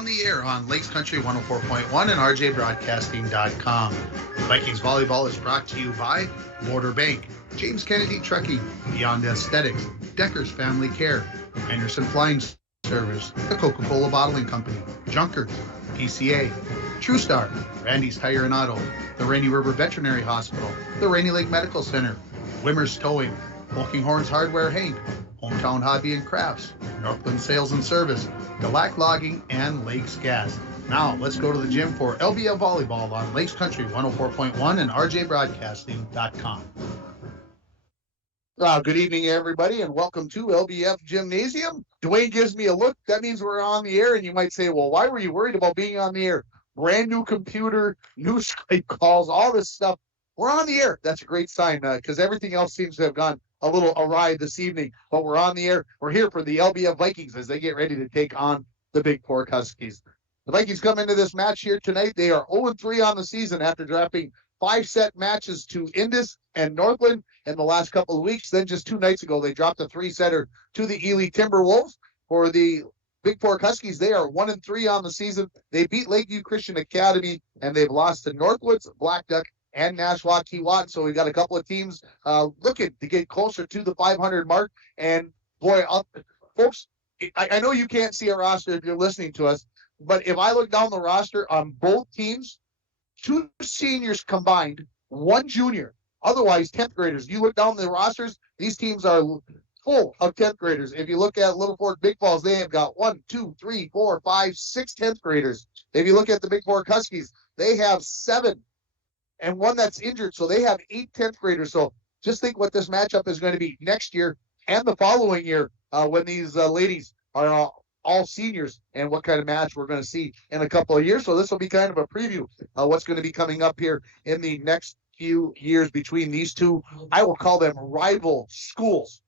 on the air on Lakes Country 104.1 and rjbroadcasting.com. Vikings Volleyball is brought to you by Border Bank, James Kennedy Trucking, Beyond Aesthetics, Decker's Family Care, Henderson Flying Service, the Coca-Cola Bottling Company, Junkers, PCA, TrueStar, Randy's Tire and Auto, the Rainy River Veterinary Hospital, the Rainy Lake Medical Center, Wimmer's Towing, Hulking Horns Hardware Hank, Hometown Hobby and Crafts, Northland Sales and Service, Galac Logging, and Lakes Gas. Now, let's go to the gym for LBF Volleyball on Lakes Country 104.1 and rjbroadcasting.com. Good evening, everybody, and welcome to LBF Gymnasium. Dwayne gives me a look. That means we're on the air, and you might say, well, why were you worried about being on the air? Brand new computer, new Skype calls, all this stuff. We're on the air. That's a great sign because everything else seems to have gone a little awry this evening, but we're on the air. We're here for the LBF Vikings as they get ready to take on the Bigfork Huskies. The Vikings come into this match here tonight. They are 0-3 on the season after dropping 5-set matches to Indus and Northland in the last couple of weeks. Then just 2 nights ago, they dropped a 3-setter to the Ely Timberwolves. For the Bigfork Huskies, they are 1-3 on the season. They beat Lakeview Christian Academy, and they've lost to Northwoods, Black Duck, and Nashwa Keewat. So we've got a couple of teams looking to get closer to the 500 mark. And boy, folks, I know you can't see a roster if you're listening to us, but if I look down the roster on both teams, 2 seniors combined, 1 junior, otherwise 10th graders. You look down the rosters, these teams are full of 10th graders. If you look at Littlefork Big Falls, they have got 1, 2, 3, 4, 5, 6 10th graders. If you look at the Bigfork Huskies, they have 7 and 1 that's injured. So they have 8 10th graders. So just think what this matchup is going to be next year and the following year when these ladies are all seniors, and what kind of match we're going to see in a couple of years. So this will be kind of a preview of what's going to be coming up here in the next few years between these two, I will call them rival schools.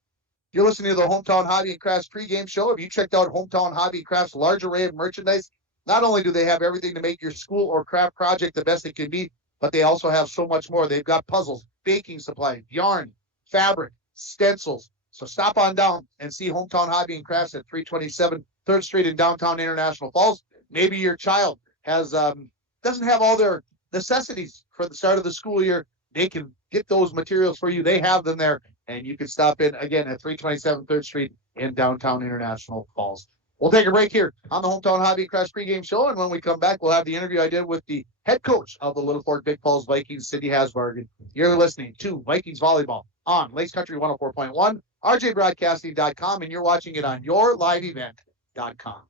You're listening to the Hometown Hobby and Crafts pregame show. If you checked out Hometown Hobby and Crafts' large array of merchandise, not only do they have everything to make your school or craft project the best it can be, but they also have so much more. They've got puzzles, baking supplies, yarn, fabric, stencils. So stop on down and see Hometown Hobby and Crafts at 327 3rd Street in downtown International Falls. Maybe your child has doesn't have all their necessities for the start of the school year. They can get those materials for you. They have them there, and you can stop in again at 327 3rd Street in downtown International Falls. We'll take a break here on the Hometown Hobby and Crafts pregame show, and when we come back, we'll have the interview I did with the head coach of the Littlefork Big Falls Vikings, Cindy Hasbargen. You're listening to Vikings Volleyball on Lakes Country 104.1, rjbroadcasting.com, and you're watching it on yourliveevent.com.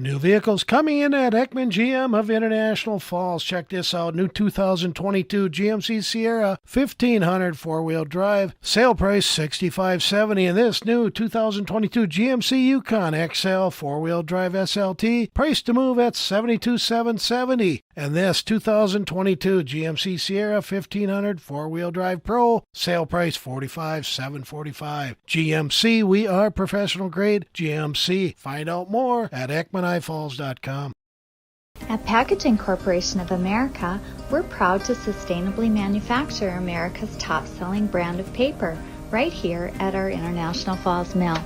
New vehicles coming in at Ekman GM of International Falls. Check this out. New 2022 GMC Sierra 1500 four-wheel drive. Sale price $65.70. And this new 2022 GMC Yukon XL four-wheel drive SLT. Price to move at $72,770. And this 2022 GMC Sierra 1500 four-wheel drive Pro. Sale price $45,745. GMC, we are professional grade. GMC. Find out more at EkmanIFalls.com. At Packaging Corporation of America, we're proud to sustainably manufacture America's top-selling brand of paper right here at our International Falls mill.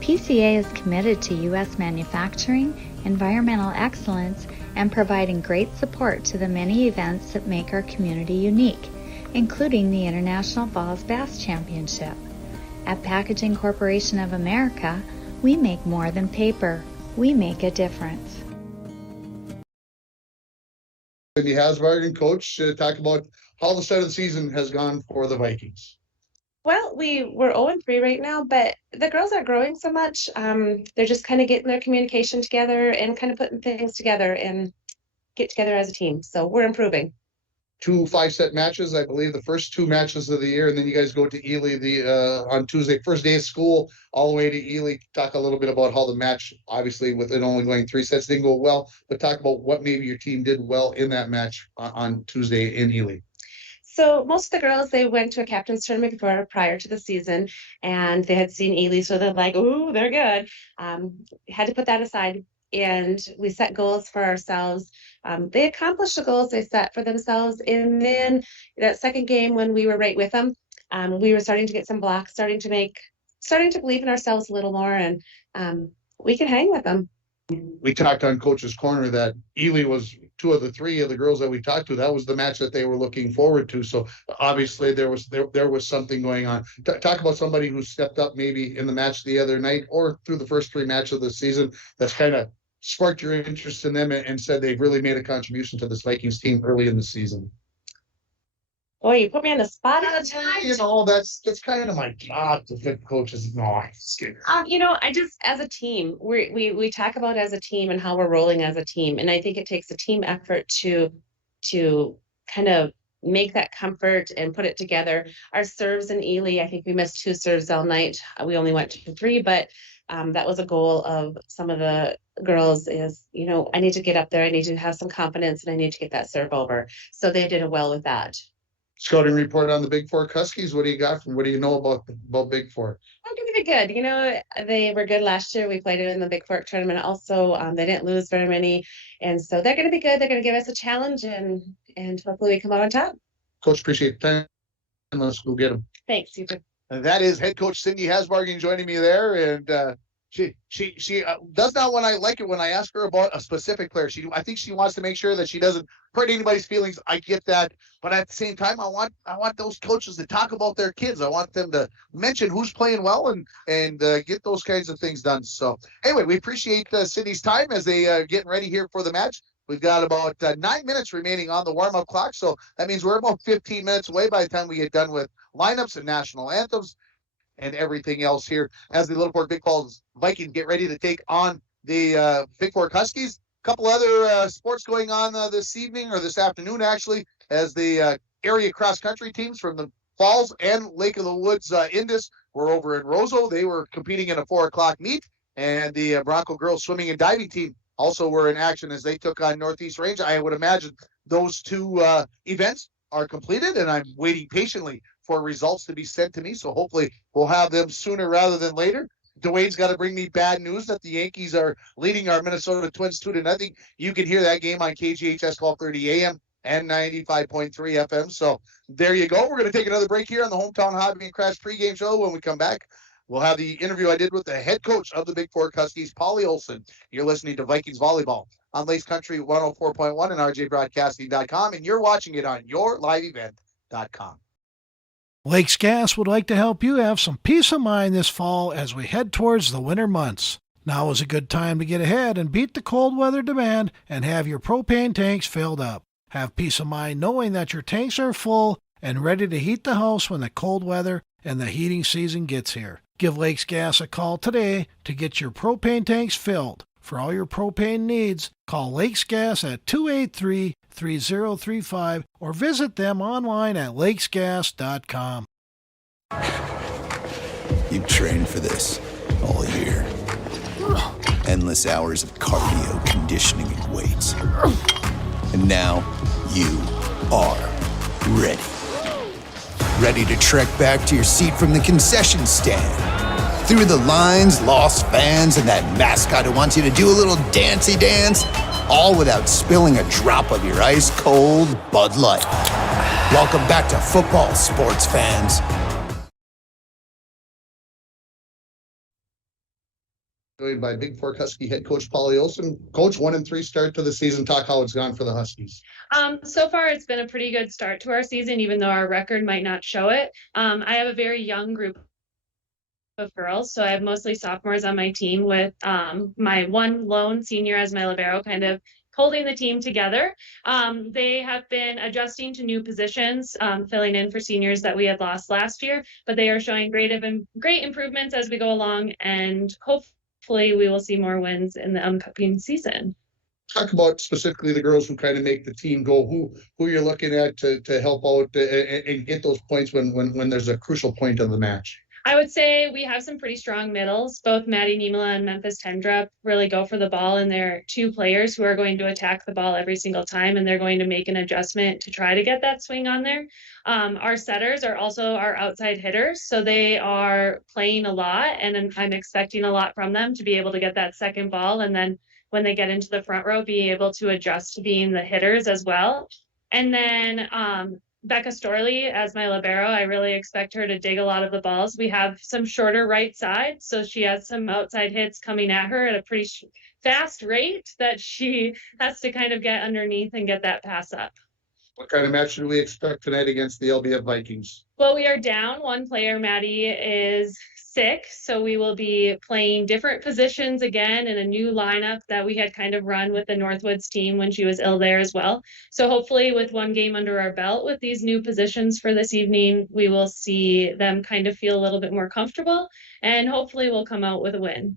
PCA is committed to U.S. manufacturing, environmental excellence, and providing great support to the many events that make our community unique, including the International Falls Bass Championship. At Packaging Corporation of America, we make more than paper. We make a difference. Cindy Hasbargen, coach, talk about how the start of the season has gone for the Vikings. Well, we're 0-3 right now, but the girls are growing so much. They're just kind of getting their communication together and kind of putting things together and get together as a team. So we're improving. 2 5-set matches, I believe, the first 2 matches of the year, and then you guys go to Ely on Tuesday, first day of school, all the way to Ely. Talk a little bit about how the match, obviously, with it only going 3 sets, didn't go well, but talk about what maybe your team did well in that match on Tuesday in Ely. So most of the girls, they went to a captain's tournament prior to the season, and they had seen Ely, so they're like, ooh, they're good. Had to put that aside, and we set goals for ourselves. They accomplished the goals they set for themselves, and then that second game when we were right with them, we were starting to get some blocks, starting to believe in ourselves a little more, and we could hang with them. we talked on Coach's Corner that Ely was two of the three of the girls that we talked to. That was the match that they were looking forward to. So obviously there was something going on. Talk about somebody who stepped up maybe in the match the other night or through the first three matches of the season that's kind of sparked your interest in them and said they've really made a contribution to this Vikings team early in the season. Boy, you put me on the spot all the time. You know, that's kind of my job to fit coaches. No, I'm just kidding. I just, as a team, we talk about as a team and how we're rolling as a team. And I think it takes a team effort to kind of make that comfort and put it together. Our serves in Ely, I think we missed 2 serves all night. We only went to 3, but that was a goal of some of the girls is, I need to get up there. I need to have some confidence and I need to get that serve over. So they did well with that. Scouting report on the Bigfork Huskies. What do you got what do you know about Bigfork? I'm going to be good. They were good last year. We played it in the Bigfork tournament. Also, they didn't lose very many, and so they're going to be good. They're going to give us a challenge, and hopefully we come out on top. Coach, appreciate the time. Let's go get them. Thanks. You too. And that is head coach Cindy Hasbargen joining me there, and she does not when I like it when I ask her about a specific player. I think she wants to make sure that she doesn't hurt anybody's feelings. I get that, but at the same time, I want those coaches to talk about their kids. I want them to mention who's playing well and get those kinds of things done. So anyway, we appreciate Cindy's time as they getting ready here for the match. We've got about 9 minutes remaining on the warm-up clock, so that means we're about 15 minutes away by the time we get done with lineups and national anthems and everything else here as the Littlefork Big Falls Vikings get ready to take on the Bigfork Huskies. A couple other sports going on this evening or this afternoon, actually, as the area cross-country teams from the Falls and Lake of the Woods Indus were over in Roseau. They were competing in a 4 o'clock meet, and the Bronco girls swimming and diving team also were in action as they took on Northeast Range. I would imagine those two events are completed, and I'm waiting patiently for results to be sent to me. So hopefully we'll have them sooner rather than later. Dwayne's got to bring me bad news that the Yankees are leading our Minnesota Twins 2-0. You can hear that game on KGHS 1230 AM and 95.3 FM. So there you go. We're going to take another break here on the Hometown Hobby and Crash pregame show. When we come back, we'll have the interview I did with the head coach of the Bigfork Huskies, Polly Olson. You're listening to Vikings Volleyball on Lace Country 104.1 and rjbroadcasting.com, and you're watching it on yourliveevent.com. Lakes Gas would like to help you have some peace of mind this fall as we head towards the winter months. Now is a good time to get ahead and beat the cold weather demand and have your propane tanks filled up. Have peace of mind knowing that your tanks are full and ready to heat the house when the cold weather and the heating season gets here. Give Lakes Gas a call today to get your propane tanks filled. For all your propane needs, call Lakes Gas at 283-3035 or visit them online at lakesgas.com. You trained for this all year. Endless hours of cardio, conditioning, and weights. And now you are ready. Ready to trek back to your seat from the concession stand. Through the lines, lost fans, and that mascot who wants you to do a little dancey dance, all without spilling a drop of your ice-cold Bud Light. Welcome back to football, sports fans. Joined by Bigfork Husky head coach Polly Olson. Coach, 1-3 start to the season. Talk how it's gone for the Huskies. So far, it's been a pretty good start to our season, even though our record might not show it. I have a very young group of girls, so I have mostly sophomores on my team with my one lone senior as my libero kind of holding the team together. They have been adjusting to new positions, filling in for seniors that we had lost last year, but they are showing great improvements as we go along, and hopefully we will see more wins in the upcoming season. Talk about specifically the girls who kind of make the team go, who you're looking at to help out and get those points when there's a crucial point of the match. I would say we have some pretty strong middles. Both Maddie Niemela and Memphis Tendrup really go for the ball, and they're two players who are going to attack the ball every single time, and they're going to make an adjustment to try to get that swing on there. Our setters are also our outside hitters, so they are playing a lot, and I'm expecting a lot from them to be able to get that second ball, and then when they get into the front row, be able to adjust to being the hitters as well. And then Becca Storley as my libero, I really expect her to dig a lot of the balls. We have some shorter right side, so she has some outside hits coming at her at a pretty fast rate that she has to kind of get underneath and get that pass up. What kind of match should we expect tonight against the LBF Vikings? Well, we are down one player. Maddie is sick, so we will be playing different positions again in a new lineup that we had kind of run with the Northwoods team when she was ill there as well. So hopefully with one game under our belt with these new positions for this evening, we will see them kind of feel a little bit more comfortable, and hopefully we'll come out with a win.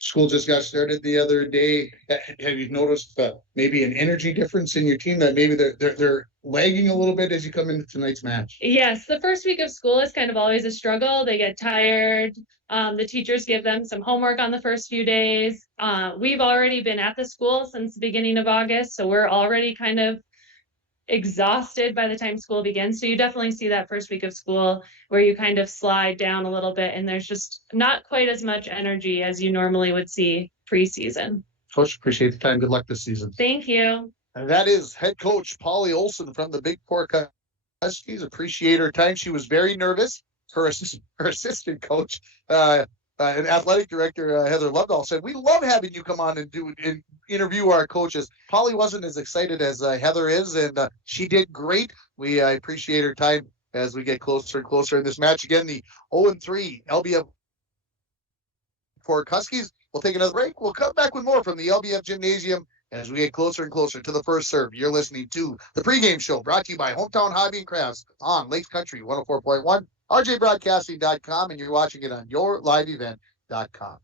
School just got started the other day. Have you noticed maybe an energy difference in your team, that maybe they're lagging a little bit as you come into tonight's match? Yes, the first week of school is kind of always a struggle. They get tired. The teachers give them some homework on the first few days. We've already been at the school since the beginning of August, so we're already kind of exhausted by the time school begins. So you definitely see that first week of school where you kind of slide down a little bit and there's just not quite as much energy as you normally would see preseason. Coach, appreciate the time. Good luck this season. Thank you. And that is head coach Polly Olson from the Bigfork Huskies. Appreciate her time. She was very nervous. Her assistant coach, and athletic director Heather Lovedahl said, "We love having you come on and interview our coaches." Polly wasn't as excited as Heather is, and she did great. We appreciate her time as we get closer and closer in this match. Again, the 0-3 LBF Huskies. We'll take another break. We'll come back with more from the LBF Gymnasium as we get closer and closer to the first serve. You're listening to the pregame show brought to you by Hometown Hobby and Crafts on Lakes Country 104.1. RJBroadcasting.com, and you're watching it on yourliveevent.com.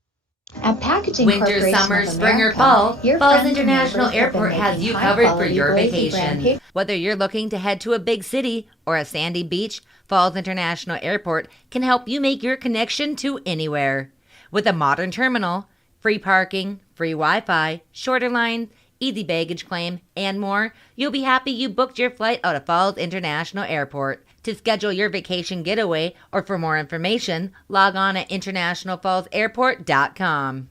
At Packaging Winter, Corporation summer, of spring, or America, fall, your Falls friends and International neighbors have been Airport has making you covered for high-quality your Blazy brand vacation. paper. Whether you're looking to head to a big city or a sandy beach, Falls International Airport can help you make your connection to anywhere. With a modern terminal, free parking, free Wi-Fi, shorter lines, easy baggage claim, and more, you'll be happy you booked your flight out of Falls International Airport. To schedule your vacation getaway or for more information, log on at internationalfallsairport.com.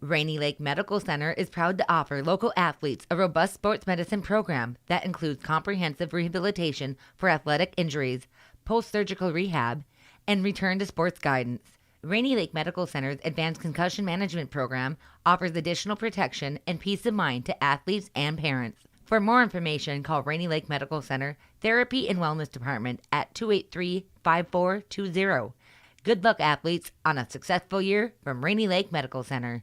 Rainy Lake Medical Center is proud to offer local athletes a robust sports medicine program that includes comprehensive rehabilitation for athletic injuries, post-surgical rehab, and return to sports guidance. Rainy Lake Medical Center's Advanced Concussion Management Program offers additional protection and peace of mind to athletes and parents. For more information, call Rainy Lake Medical Center Therapy and Wellness Department at 283-5420. Good luck, athletes, on a successful year from Rainy Lake Medical Center.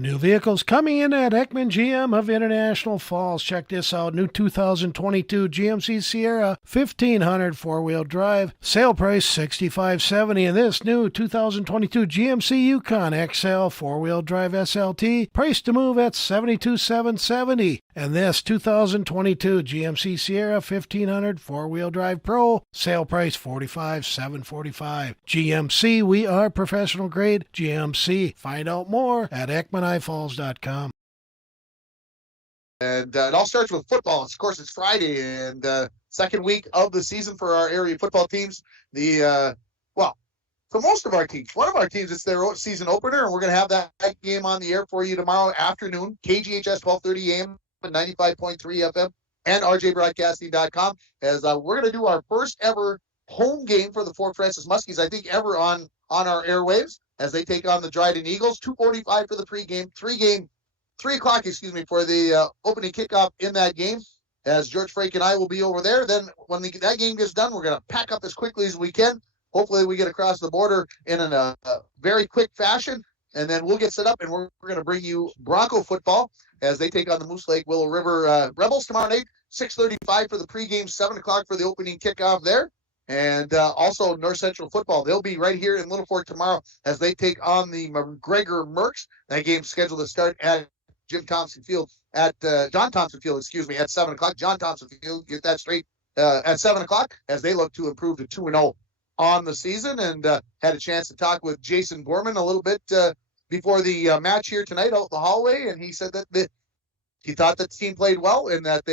New vehicles coming in at Ekman GM of International Falls. Check this out. New 2022 GMC Sierra 1500 four-wheel drive. Sale price $65.70. And this new 2022 GMC Yukon XL four-wheel drive SLT. Price to move at $72,770. And this 2022 GMC Sierra 1500 four-wheel drive Pro. Sale price $45,745. GMC, we are professional grade. GMC. Find out more at EkmanIFalls.com. And it all starts with football. Of course, it's Friday and second week of the season for our area football teams. For most of our teams, one of our teams, it's their season opener, and we're going to have that game on the air for you tomorrow afternoon, KGHS 1230 AM and 95.3 FM and RJBroadcasting.com, as we're going to do our first ever home game for the Fort Francis Muskies, I think ever on our airwaves, as they take on the Dryden Eagles. 2:45 for the pregame, 3 o'clock, for the opening kickoff in that game, as George Frake and I will be over there. Then when that game gets done, we're going to pack up as quickly as we can. Hopefully we get across the border in a very quick fashion, and then we'll get set up, and we're going to bring you Bronco football as they take on the Moose Lake Willow River Rebels tomorrow night, 6:35 for the pregame, 7 o'clock for the opening kickoff there. And also North Central football. They'll be right here in Littlefork tomorrow as they take on the McGregor Mercs. That game's scheduled to start at John Thompson Field, at 7 o'clock. John Thompson Field, get that straight, at 7 o'clock, as they look to improve to 2-0 on the season. And had a chance to talk with Jason Gorman a little bit before the match here tonight out the hallway, and he said that he thought that the team played well, and that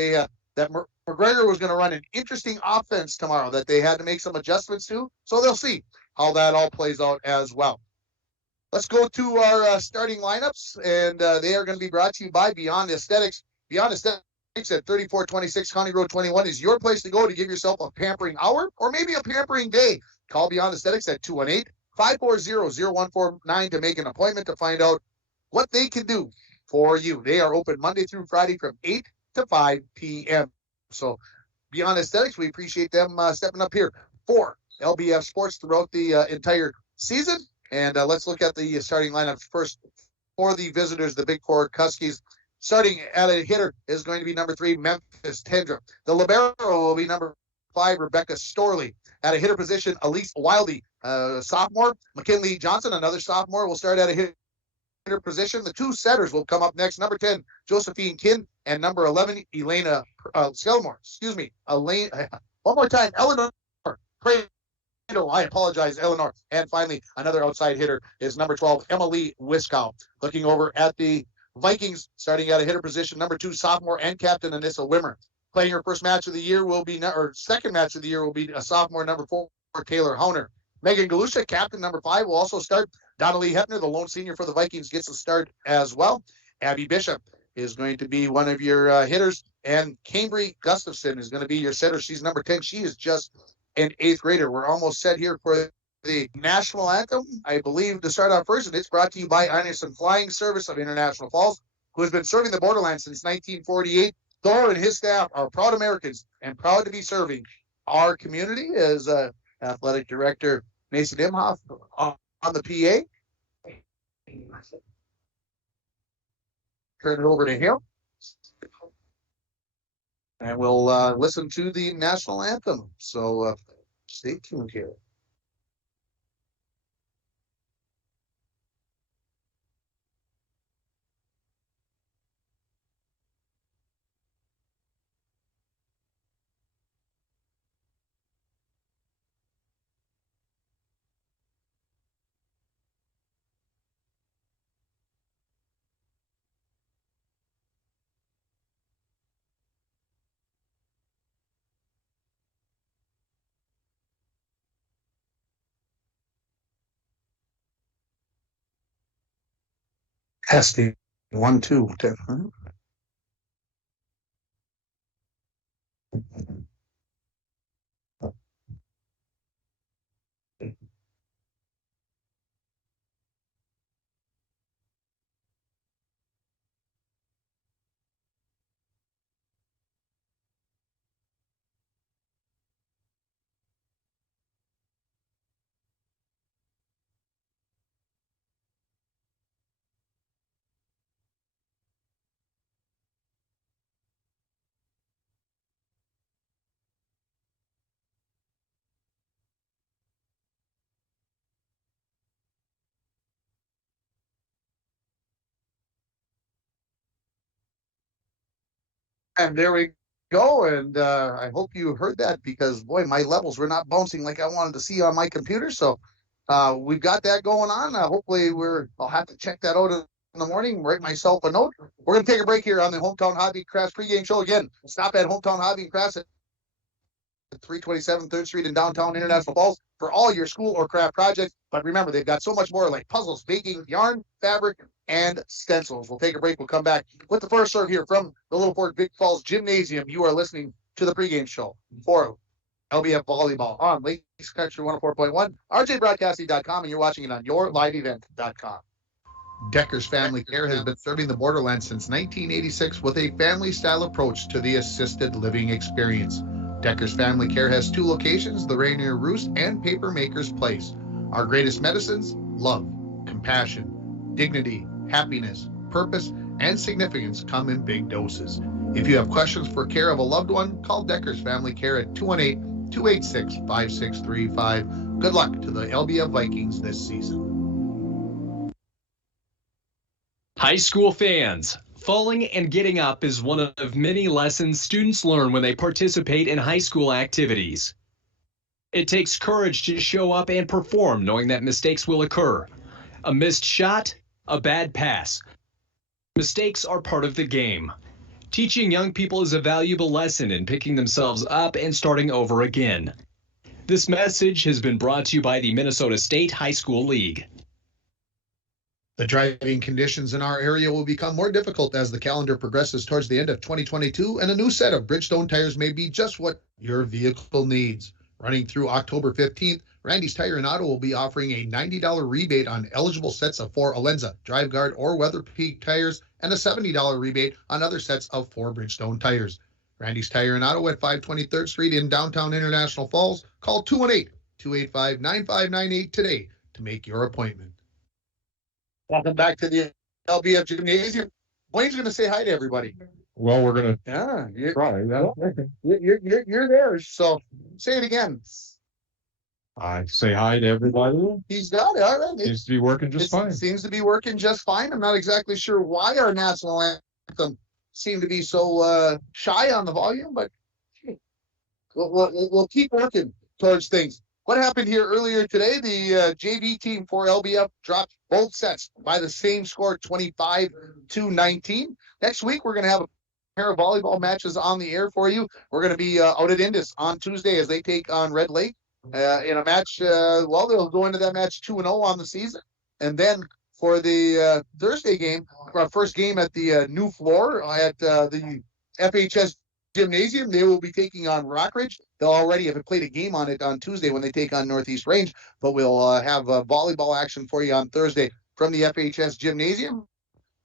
that McGregor was going to run an interesting offense tomorrow that they had to make some adjustments to. So they'll see how that all plays out as well. Let's go to our starting lineups, and they are going to be brought to you by Beyond Aesthetics. Beyond Aesthetics at 3426 County Road 21 is your place to go to give yourself a pampering hour or maybe a pampering day. Call Beyond Aesthetics at 540-0149 to make an appointment to find out what they can do for you. They are open Monday through Friday from 8 to 5 p.m. So Beyond Aesthetics, we appreciate them stepping up here for LBF Sports throughout the entire season. And let's look at the starting lineup first for the visitors, the Bigfork Huskies. Starting at a hitter is going to be number 3, Memphis Tendra. The libero will be number 5, Rebecca Storley. At a hitter position, Elise Wildy, sophomore. McKinley Johnson, another sophomore, will start at a hitter position. The 2 setters will come up next. Number 10, Josephine Kin, and number 11, Elena Skelmore. One more time, Eleanor Prado. I apologize, Eleanor. And finally, another outside hitter is number 12, Emily Wiskow. Looking over at the Vikings, starting at a hitter position, number 2, sophomore and captain Anissa Wimmer. Playing her first match of the year will be, or second match of the year will be a sophomore, number 4, Taylor Hauner. Megan Galusha, captain number 5, will also start. Donnelly Hepner, the lone senior for the Vikings, gets a start as well. Abby Bishop is going to be one of your hitters, and Cambry Gustafson is going to be your setter. She's number 10. She is just an 8th grader. We're almost set here for the national anthem, I believe, to start out first, and it's brought to you by Anderson Flying Service of International Falls, who has been serving the borderlands since 1948. Thor and his staff are proud Americans and proud to be serving our community, as athletic director Mason Imhoff on the PA. Turn it over to him, and we'll listen to the national anthem. So stay tuned here. Testing 1, 2. And there we go. And I hope you heard that, because, boy, my levels were not bouncing like I wanted to see on my computer. So we've got that going on. Hopefully I'll have to check that out in the morning, write myself a note. We're going to take a break here on the Hometown Hobby and Crafts pregame show. Again, stop at Hometown Hobby and Crafts at 327 3rd Street in downtown International Falls for all your school or craft projects. But remember, they've got so much more, like puzzles, baking, yarn, fabric, and stencils. We'll take a break. We'll come back with the first serve here from the Littlefork Big Falls Gymnasium. You are listening to the pregame show for LBF Volleyball on Lake Country 104.1, rjbroadcasting.com, and you're watching it on yourliveevent.com. Decker's Family Care has been serving the borderlands since 1986 with a family-style approach to the assisted living experience. Decker's Family Care has 2 locations, the Rainier Roost and Paper Maker's Place. Our greatest medicines: love, compassion, dignity, happiness, purpose, and significance come in big doses. If you have questions for care of a loved one, call Decker's Family Care at 218-286-5635. Good luck to the LBF Vikings this season. High school fans, falling and getting up is one of many lessons students learn when they participate in high school activities. It takes courage to show up and perform knowing that mistakes will occur. A missed shot, a bad pass. Mistakes are part of the game. Teaching young people is a valuable lesson in picking themselves up and starting over again. This message has been brought to you by the Minnesota State High School League. The driving conditions in our area will become more difficult as the calendar progresses towards the end of 2022, and a new set of Bridgestone tires may be just what your vehicle needs. Running through October 15th, Randy's Tire and Auto will be offering a $90 rebate on eligible sets of 4 Alenza, Drive Guard, or Weather Peak tires, and a $70 rebate on other sets of 4 Bridgestone tires. Randy's Tire and Auto at 520 3rd Street in downtown International Falls. Call 218-285-9598 today to make your appointment. Welcome back to the LBF Gymnasium. Wayne's going to say hi to everybody. Well, we're gonna Try. that. You're there, so say it again. I say hi to everybody. He's got it. All right. Seems to be working just fine. Seems to be working just fine. I'm not exactly sure why our national anthem seemed to be so shy on the volume, but we'll keep working towards things. What happened here earlier today? The JV team for LBF dropped both sets by the same score, 25-19. Next week, we're going to have a pair of volleyball matches on the air for you. We're going to be out at Indus on Tuesday as they take on Red Lake in a match. They'll go into that match 2-0 on the season. And then for the Thursday game, our first game at the new floor at the FHS Gymnasium, they will be taking on Rockridge. They'll already have played a game on it on Tuesday when they take on Northeast Range, but we'll have volleyball action for you on Thursday from the FHS Gymnasium.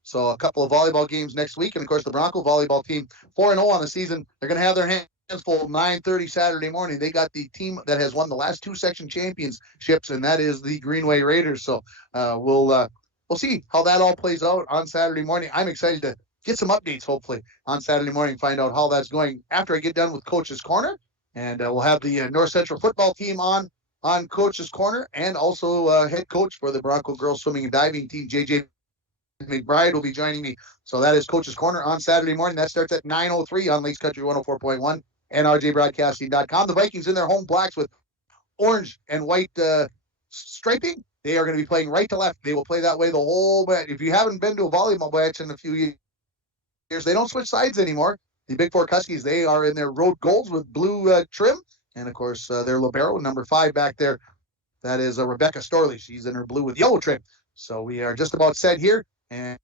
So a couple of volleyball games next week. And, of course, the Bronco volleyball team, 4-0 on the season. They're going to have their hands full 9:30 Saturday morning. They got the team that has won the last 2 section championships, and that is the Greenway Raiders. So we'll see how that all plays out on Saturday morning. I'm excited to get some updates, hopefully, on Saturday morning, find out how that's going after I get done with Coach's Corner. And we'll have the North Central football team on Coach's Corner, and also head coach for the Bronco girls swimming and diving team, JJ McBride, will be joining me. So that is Coach's Corner on Saturday morning. That starts at 9:03 on Lakes Country 104.1 and RJBroadcasting.com. The Vikings in their home blacks with orange and white striping. They are going to be playing right to left. They will play that way the whole match. If you haven't been to a volleyball match in a few years, they don't switch sides anymore. The Bigfork Huskies, they are in their road goals with blue trim. And, of course, their libero, number 5 back there, that is Rebecca Storley. She's in her blue with yellow trim. So we are just about set here. And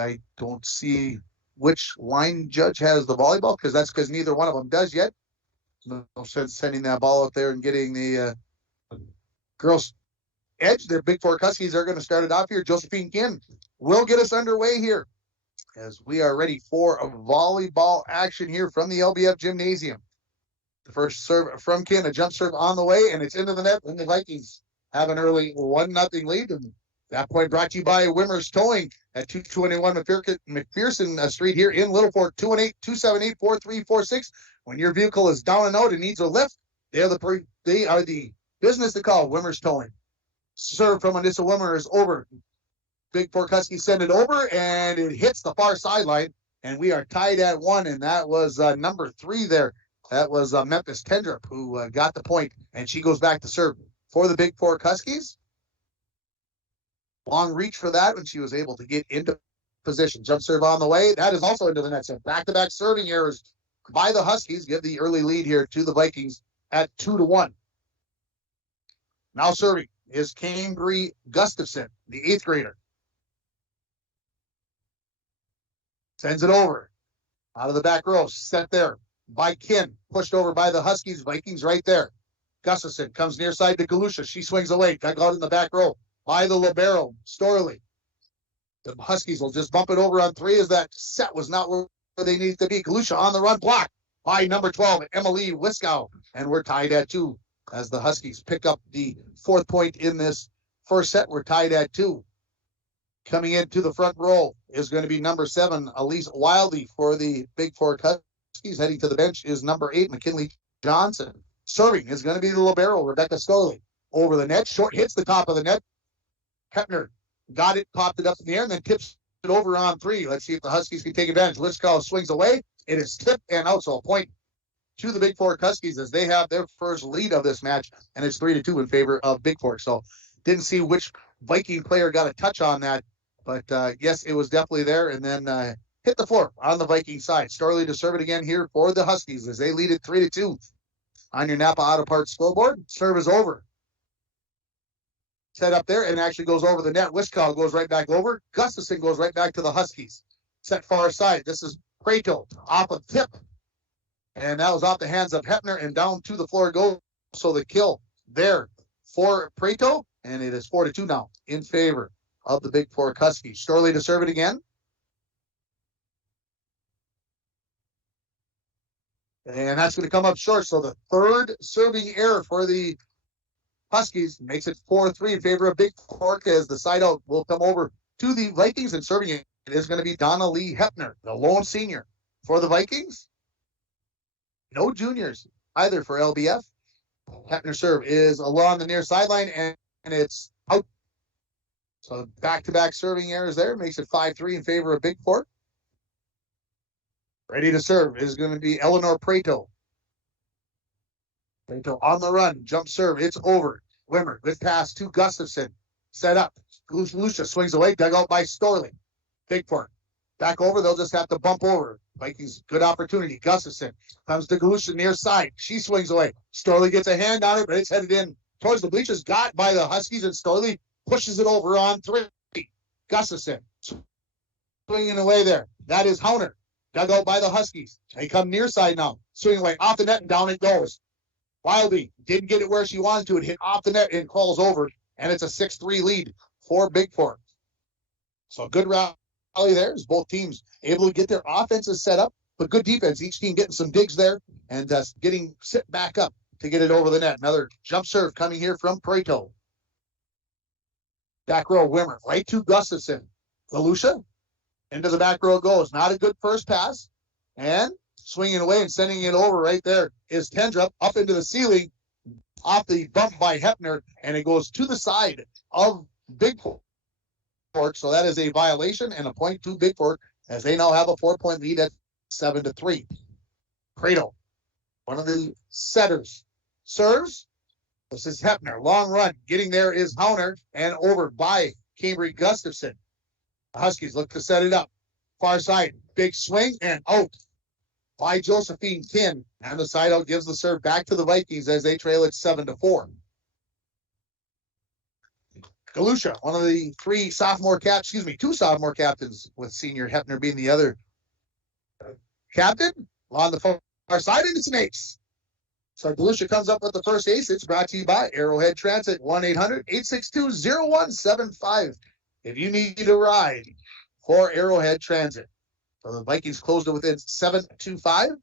I don't see which line judge has the volleyball, because neither one of them does yet. No sense sending that ball out there and getting the girls' edge. The Bigfork Huskies are going to start it off here. Josephine Kinn will get us underway here as we are ready for a volleyball action here from the LBF Gymnasium. The first serve from Kinn, a jump serve on the way, and it's into the net, and the Vikings have an early 1-0 lead. And that point brought to you by Wimmer's Towing at 221 McPherson Street here in Littlefork, 218-278-4346. When your vehicle is down and out and needs a lift, they are the business to call, Wimmer's Towing. Serve from Anissa Wimmer is over. Bigfork Huskies send it over, and it hits the far sideline, and we are tied at 1, and that was number 3 there. That was Memphis Tendrup who got the point, and she goes back to serve for the Bigfork Huskies. Long reach for that when she was able to get into position. Jump serve on the way. That is also into the net. So back-to-back serving errors by the Huskies give the early lead here to the Vikings at 2-1. Now serving is Cambry Gustafson, the 8th grader. Sends it over. Out of the back row. Set there by Kinn. Pushed over by the Huskies. Vikings right there. Gustafson comes near side to Galusha. She swings away. Got out in the back row by the libero, Storley. The Huskies will just bump it over on 3 as that set was not where they needed to be. Galusha on the run, block by number 12, Emily Wiskow. And we're tied at 2 as the Huskies pick up the 4th point in this first set. We're tied at 2. Coming into the front row is going to be number 7, Elise Wildy for the Bigfork Huskies. Heading to the bench is number 8, McKinley Johnson. Serving is going to be the libero, Rebecca Storley. Over the net, short hits the top of the net. Hepner got it, popped it up in the air, and then tips it over on 3. Let's see if the Huskies can take advantage. Liskow swings away. It is tipped and out, so a point to the Bigfork Huskies as they have their first lead of this match, and it's 3-2 in favor of Bigfork. So didn't see which Viking player got a touch on that, but yes, it was definitely there, and then hit the floor on the Viking side. Storley to serve it again here for the Huskies as they lead it 3-2 on your Napa Auto Parts scoreboard. Serve is over. Set up there and actually goes over the net. Wiskow goes right back over. Gustafson goes right back to the Huskies. Set far side. This is Prato off a tip. And that was off the hands of Hepner and down to the floor goes. So the kill there for Preto, and it is 4-2 now in favor of the Bigfork Huskies. Storley to serve it again. And that's going to come up short. So the third serving error for the Huskies makes it 4-3 in favor of Bigfork, as the side out will come over to the Vikings, and serving it is going to be Donna Lee Hepner, the lone senior for the Vikings. No juniors either for LBF. Hepner serve is along the near sideline, and it's out. So back-to-back serving errors there makes it 5-3 in favor of Bigfork. Ready to serve is going to be Eleanor Preto. Preto on the run, jump serve, it's over. Wimmer, good pass to Gustafson. Set up. Lucia swings away, dug out by Storley. Bigfork back over, they'll just have to bump over. Vikings, good opportunity. Gustafson comes to Galusha near side. She swings away. Storley gets a hand on it, but it's headed in towards the bleachers. Got by the Huskies, and Storley pushes it over on 3. Gustafson swinging away there. That is Hauner. Dug out by the Huskies. They come near side now. Swinging away off the net, and down it goes. Wildy didn't get it where she wanted to. It hit off the net and crawls over, and it's a 6-3 lead for Bigfork. So good rally there as both teams able to get their offenses set up, but good defense. Each team getting some digs there and getting sit back up to get it over the net. Another jump serve coming here from Preto. Back row, Wimmer, right to Gustafson. Galusha, into the back row it goes. Not a good first pass. And swinging away and sending it over right there is Tendrup up into the ceiling off the bump by Hepner, and it goes to the side of Bigfork. So that is a violation and a point to Bigfork, as they now have a 4-point lead at 7-3. Preto, one of the setters, serves. This is Hepner, long run. Getting there is Hauner, and over by Cambry Gustafson. The Huskies look to set it up. Far side, big swing, and out by Josephine Kin. And the side out gives the serve back to the Vikings as they trail it 7-4. Galusha, one of the two sophomore captains, with senior Hepner being the other captain. On the far side, and it's an ace. So Galusha comes up with the first ace. It's brought to you by Arrowhead Transit, 1-800-862-0175. If you need a ride for Arrowhead Transit. So the Vikings closed it within 7-5.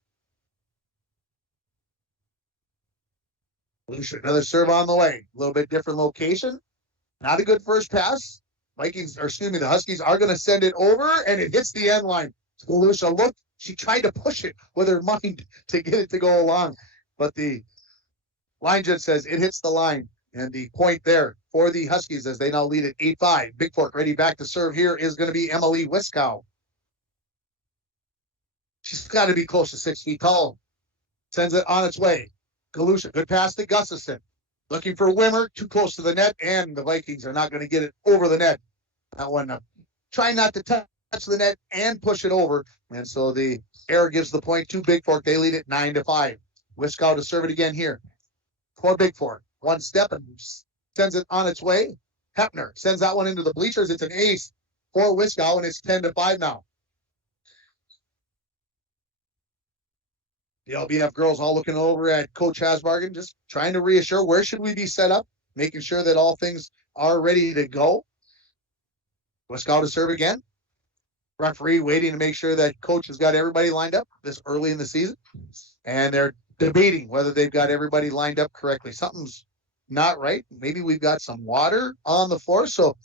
Galusha, another serve on the way. A little bit different location. Not a good first pass. The Huskies are going to send it over, and it hits the end line. Galusha looked. She tried to push it with her mind to get it to go along, but the line judge says it hits the line, and the point there for the Huskies as they now lead at 8-5. Bigfork ready back to serve here is going to be Emily Wiskow. She's got to be close to 6 feet tall. Sends it on its way. Galusha, good pass to Gustafson. Looking for Wimmer, too close to the net, and the Vikings are not going to get it over the net. That one, trying not to touch the net and push it over. And so the error gives the point to Bigfork. They lead it 9-5. Wiskow to serve it again here for Bigfork. One step and sends it on its way. Hepner sends that one into the bleachers. It's an ace for Wiskow, and it's 10-5 now. The LBF girls all looking over at Coach Hasbargen, just trying to reassure where should we be set up, making sure that all things are ready to go. Wiskow to serve again. Referee waiting to make sure that Coach has got everybody lined up this early in the season. And they're debating whether they've got everybody lined up correctly. Something's not right. Maybe we've got some water on the floor. So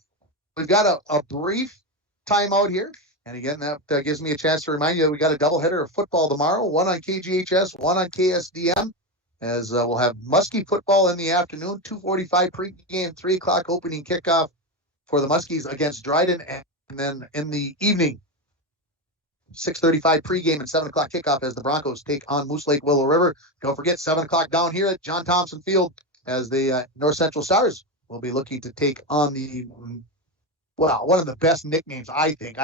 we've got a brief timeout here. And again, that gives me a chance to remind you that we got a doubleheader of football tomorrow, one on KGHS, one on KSDM, as we'll have Muskie football in the afternoon, 2:45 pregame, 3 o'clock opening kickoff for the Muskies against Dryden, and then in the evening, 6:35 pregame and 7 o'clock kickoff as the Broncos take on Moose Lake Willow River. Don't forget, 7 o'clock down here at John Thompson Field as the North Central Stars will be looking to take on one of the best nicknames, I think.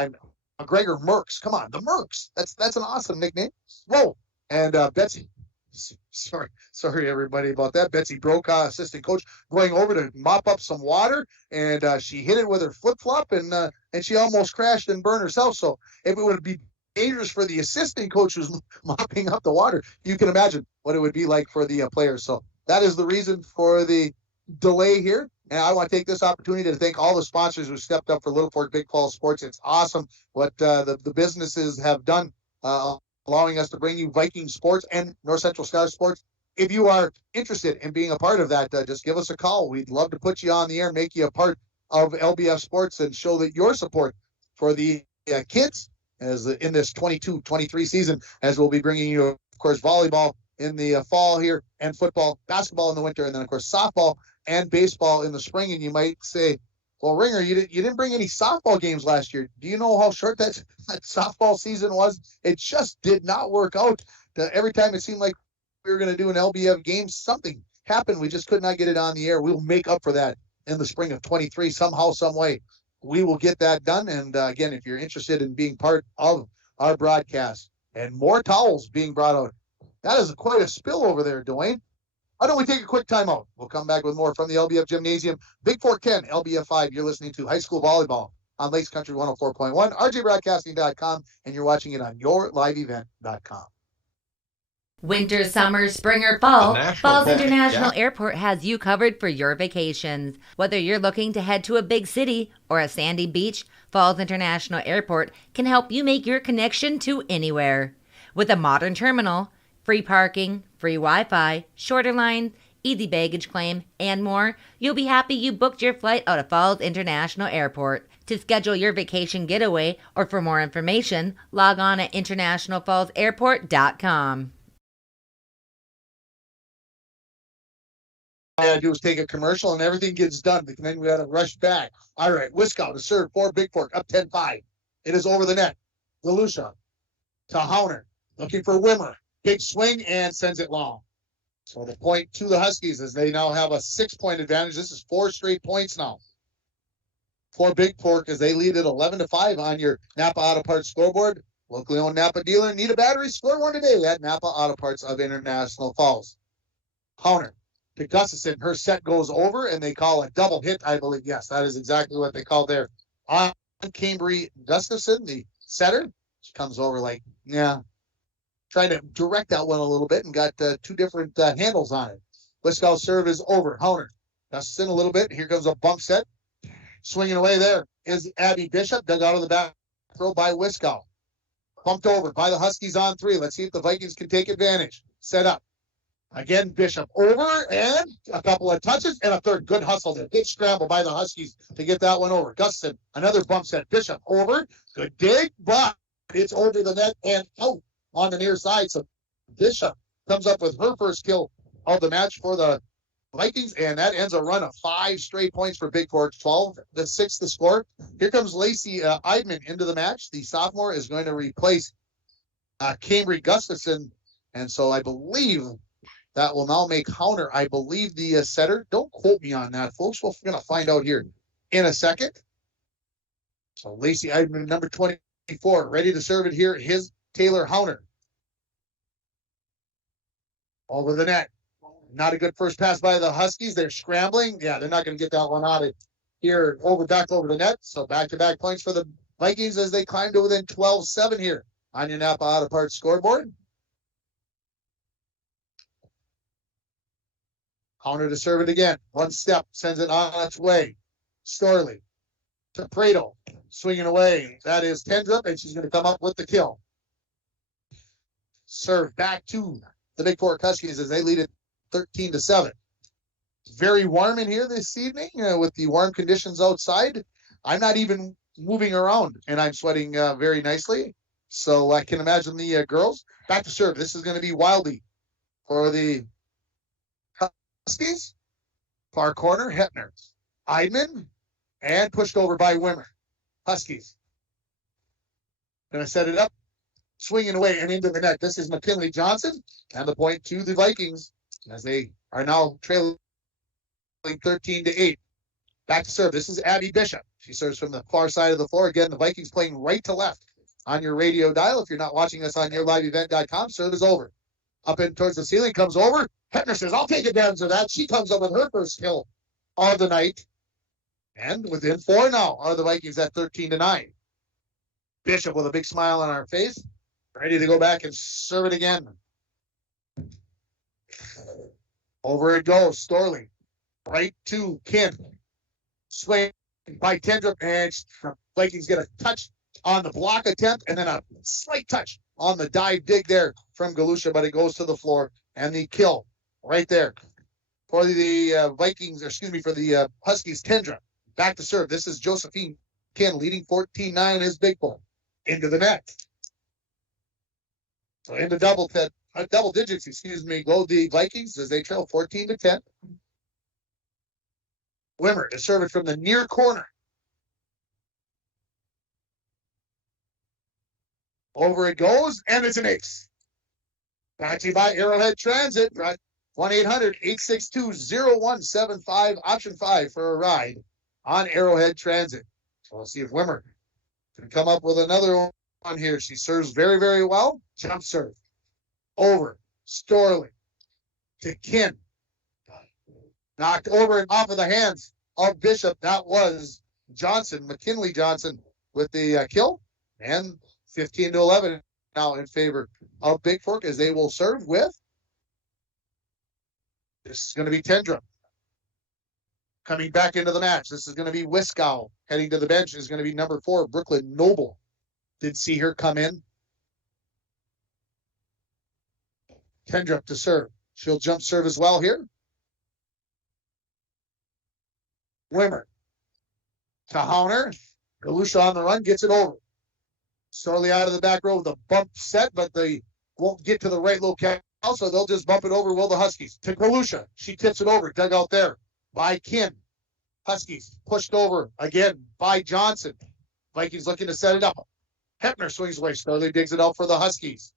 Gregor Merckx. Come on, the Merckx. That's an awesome nickname. Whoa. And Betsy, sorry everybody about that. Betsy Brokaw, assistant coach, going over to mop up some water, and she hit it with her flip-flop, and she almost crashed and burned herself. So if it would be dangerous for the assistant coach who's mopping up the water, you can imagine what it would be like for the players. So that is the reason for the delay here. And I want to take this opportunity to thank all the sponsors who stepped up for Littlefork Big Falls Sports. It's awesome what the businesses have done, allowing us to bring you Viking sports and North Central Stars sports. If you are interested in being a part of that, just give us a call. We'd love to put you on the air, make you a part of LBF Sports, and show that your support for the kids as in this 22-23 season, as we'll be bringing you, of course, volleyball in the fall here, and football, basketball in the winter, and then, of course, softball and baseball in the spring. And you might say, well, Ringer, you didn't bring any softball games last year. Do you know how short that softball season was? It just did not work out. Every time it seemed like we were going to do an LBF game, something happened. We just could not get it on the air. We'll make up for that in the spring of 23 somehow, some way. We will get that done. And again, if you're interested in being part of our broadcast and more towels being brought out, that is quite a spill over there, Dwayne. Why don't we take a quick timeout? We'll come back with more from the LBF Gymnasium. Bigfork 10, LBF 5. You're listening to High School Volleyball on Lakes Country 104.1, rjbroadcasting.com, and you're watching it on yourliveevent.com. Winter, summer, spring, or fall, Falls Park, International Airport has you covered for your vacations. Whether you're looking to head to a big city or a sandy beach, Falls International Airport can help you make your connection to anywhere. With a modern terminal, free parking, free Wi-Fi, shorter lines, easy baggage claim, and more, you'll be happy you booked your flight out of Falls International Airport. To schedule your vacation getaway or for more information, log on at internationalfallsairport.com. All I gotta do is take a commercial and everything gets done. And then we gotta rush back. All right, Wiskow to serve for Bigfork, up 10-5. It is over the net. Delusha to Hauner, looking for Wimmer. Big swing and sends it long. So the point to the Huskies as they now have a 6-point advantage. This is 4 straight points now for Bigfork as they lead at 11-5 on your Napa Auto Parts scoreboard. Locally owned Napa dealer. Need a battery? Score one today at Napa Auto Parts of International Falls. Hauner to Gustafson. Her set goes over and they call a double hit, I believe. Yes, that is exactly what they call there. On Cambry Gustafson, the setter, she comes over like, trying to direct that one a little bit and got 2 different handles on it. Wiskow's serve is over. Hauner Gustafson a little bit. Here comes a bump set. Swinging away there is Abby Bishop, dug out of the back throw by Wiskow. Bumped over by the Huskies on 3. Let's see if the Vikings can take advantage. Set up. Again, Bishop over and a couple of touches and a third. Good hustle there. Good scramble by the Huskies to get that one over. Gustafson, another bump set. Bishop over. Good dig, but it's over the net and out on the near side. So Bishop comes up with her first kill of the match for the Vikings, and that ends a run of 5 straight points for Bigfork. 12-6 the score. Here comes Lacey Eidman into the match. The sophomore is going to replace Cambry Gustafson, and so I believe that will now make Hauner, I believe, the setter. Don't quote me on that, folks. We're going to find out here in a second. So Lacey Eidman, number 24, ready to serve it here. His Taylor Hauner. Over the net. Not a good first pass by the Huskies. They're scrambling. Yeah, they're not going to get that one out of here back over the net. So back-to-back points for the Vikings as they climb to within 12-7 here on your Napa Auto Parts scoreboard. Hauner to serve it again. One step, sends it on its way. Storley to Prado, swinging away. That is Tendrup, and she's going to come up with the kill. Serve back to the Bigfork Huskies as they lead it 13-7. Very warm in here this evening with the warm conditions outside. I'm not even moving around, and I'm sweating very nicely. So I can imagine the girls. Back to serve. This is going to be Wildy for the Huskies. Far corner, Hetner. Eidman, and pushed over by Wimmer. Huskies. Going to set it up. Swinging away and into the net. This is McKinley Johnson, and the point to the Vikings as they are now trailing 13-8. Back to serve. This is Abby Bishop. She serves from the far side of the floor. Again, the Vikings playing right to left on your radio dial. If you're not watching us on yourliveevent.com, serve is over. Up in towards the ceiling, comes over. Hetner says, I'll take advantage of that. She comes up with her first kill of the night. And within 4 now are the Vikings at 13-9. Bishop with a big smile on her face. Ready to go back and serve it again. Over it goes. Storley right to Kin. Swing by Tendrip, and Vikings get a touch on the block attempt, and then a slight touch on the dive dig there from Galusha, but it goes to the floor, and the kill right there for the Vikings, for the Huskies. Tendrip back to serve. This is Josephine Kin leading 14-9 in his Bigfork. Into the net. So into double digits, go the Vikings as they trail 14-10. Wimmer is serving from the near corner. Over it goes, and it's an ace. Brought to you by Arrowhead Transit. 1-800-862-0175, option 5 for a ride on Arrowhead Transit. So we'll see if Wimmer can come up with another one here. She serves very, very well. Jump serve. Over. Storley to Kin. Knocked over and off of the hands of Bishop. That was Johnson, McKinley Johnson, with the kill. And 15-11 now in favor of Bigfork as they will serve with. This is going to be Tendrip coming back into the match. This is going to be Wiskow heading to the bench. Is going to be number 4, Brooklyn Noble. Did see her come in. Tendrip to serve. She'll jump serve as well here. Wimmer to Hauner. Galusha on the run, gets it over. Sorely out of the back row with a bump set, but they won't get to the right locale, so they'll just bump it over, will the Huskies. To Galusha. She tips it over, dug out there by Kin. Huskies pushed over again by Johnson. Vikings looking to set it up. Hepner swings away. Starley digs it out for the Huskies.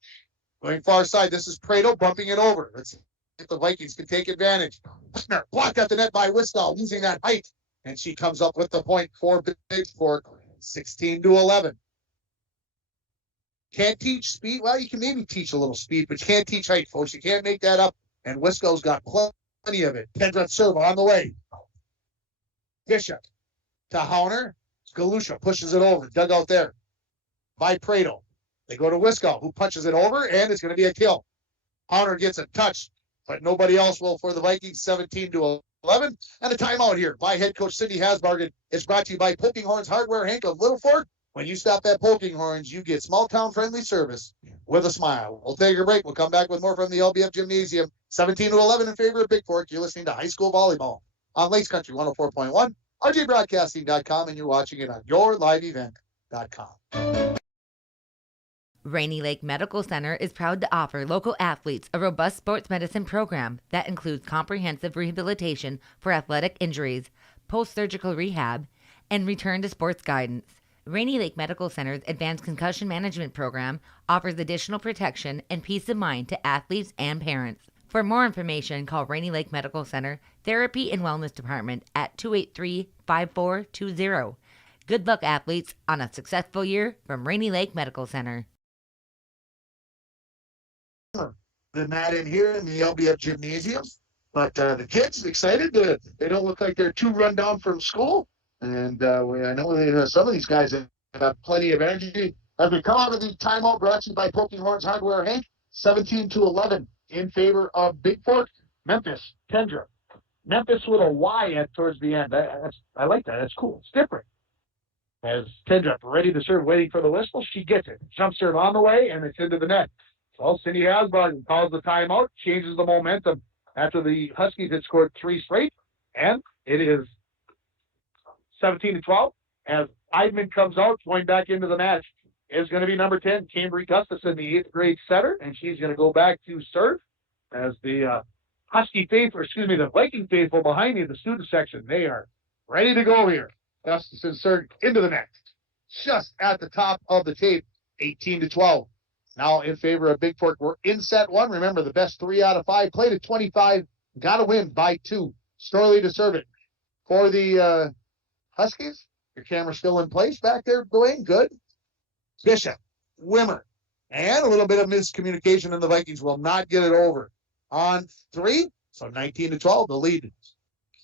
Going far side, this is Prado bumping it over. Let's see if the Vikings can take advantage. Hepner blocked at the net by Wistow, losing that height. And she comes up with the point for Bigfork, 16-11. Can't teach speed. Well, you can maybe teach a little speed, but you can't teach height, folks. You can't make that up. And Wiskow's got plenty of it. Tendrip serve on the way. Bishop to Hauner. Galusha pushes it over. Dug out there by Prado. They go to Wiskow, who punches it over, and it's going to be a kill. Hauner gets a touch, but nobody else will for the Vikings, 17-11. And a timeout here by head coach Cindy Hasbargen. It's brought to you by Poking Horns Hardware, Hank of Littlefork. When you stop at Poking Horns, you get small town friendly service with a smile. We'll take a break. We'll come back with more from the LBF Gymnasium. 17-11 in favor of Bigfork. You're listening to High School Volleyball on Lakes Country 104.1, rjbroadcasting.com, and you're watching it on yourliveevent.com. Rainy Lake Medical Center is proud to offer local athletes a robust sports medicine program that includes comprehensive rehabilitation for athletic injuries, post-surgical rehab, and return to sports guidance. Rainy Lake Medical Center's Advanced Concussion Management Program offers additional protection and peace of mind to athletes and parents. For more information, call Rainy Lake Medical Center Therapy and Wellness Department at 283-5420. Good luck, athletes, on a successful year from Rainy Lake Medical Center. Than that in here in the LBF Gymnasium. But the kids excited. They don't look like they're too run down from school. And I know some of these guys have plenty of energy. As we come out of the timeout brought to you by Poking Horns Hardware, Hank, 17-11 in favor of Bigfork. Memphis, Tendrip. Memphis with a Y towards the end. I like that. That's cool. It's different. As Tendrip ready to serve, waiting for the whistle, she gets it. Jump serve on the way, and it's into the net. Well, Cindy Hasbargen calls the timeout, changes the momentum after the Huskies had scored 3 straight, and it is 17-12 as Eidman comes out, going back into the match. Is going to be number 10, Cambry Gustafson, the 8th grade setter, and she's going to go back to serve as the the Viking faithful behind me in the student section. They are ready to go here. Gustafson served into the net, just at the top of the tape, 18-12. Now in favor of Bigfork. We're in set 1. Remember, the best 3 out of 5. Played at 25. Got to win by 2. Storley to serve it. For the Huskies, your camera's still in place back there, Dwayne. Good. Bishop, Wimmer, and a little bit of miscommunication, and the Vikings will not get it over on 3. So 19-12, the lead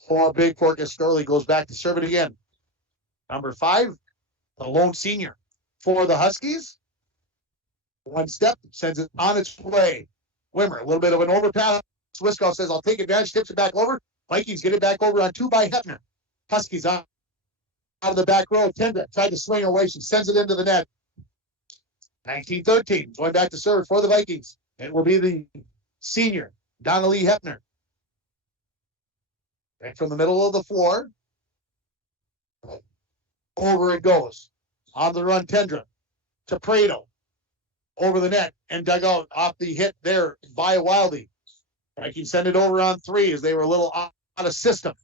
for Bigfork as Storley goes back to serve it again. Number 5, the lone senior for the Huskies. One step, sends it on its way. Wimmer, a little bit of an overpass. Wiskow says, I'll take advantage, tips it back over. Vikings get it back over on 2 by Hefner. Huskies out of the back row. Tendra tried to swing away. She sends it into the net. 19-13. Going back to serve for the Vikings. It will be the senior, Donnelly Hefner. Right from the middle of the floor. Over it goes. On the run, Tendra to Prado. Over the net and dug out off the hit there by Wildy. Vikings send it over on 3 as they were a little out of system.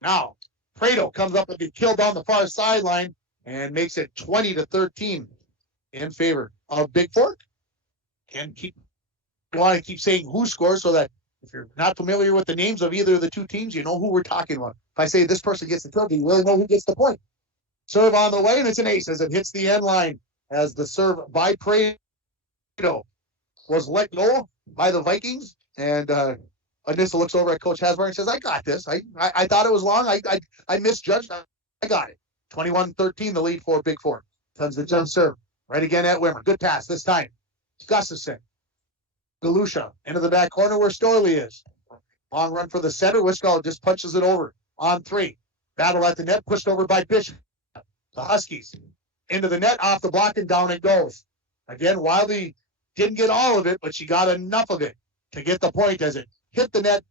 Now, Prado comes up and gets killed on the far sideline and makes it 20-13 in favor of Bigfork. And want to keep saying who scores so that if you're not familiar with the names of either of the two teams, you know who we're talking about. If I say this person gets the trophy, you really know who gets the point. Serve on the way, and it's an ace as it hits the end line as the serve by Prado was let go by the Vikings. And Anissa looks over at Coach Hasbar and says, I got this. I thought it was long. I misjudged. I got it. 21-13, the lead for Bigfork. Sends the jump serve. Right again at Wimmer. Good pass this time. Gustafson. Galusha into the back corner where Storley is. Long run for the center. Wisco just punches it over on 3. Battle at the net, pushed over by Bishop. The Huskies into the net, off the block, and down it goes. Again, Wildy didn't get all of it, but she got enough of it to get the point as it hit the net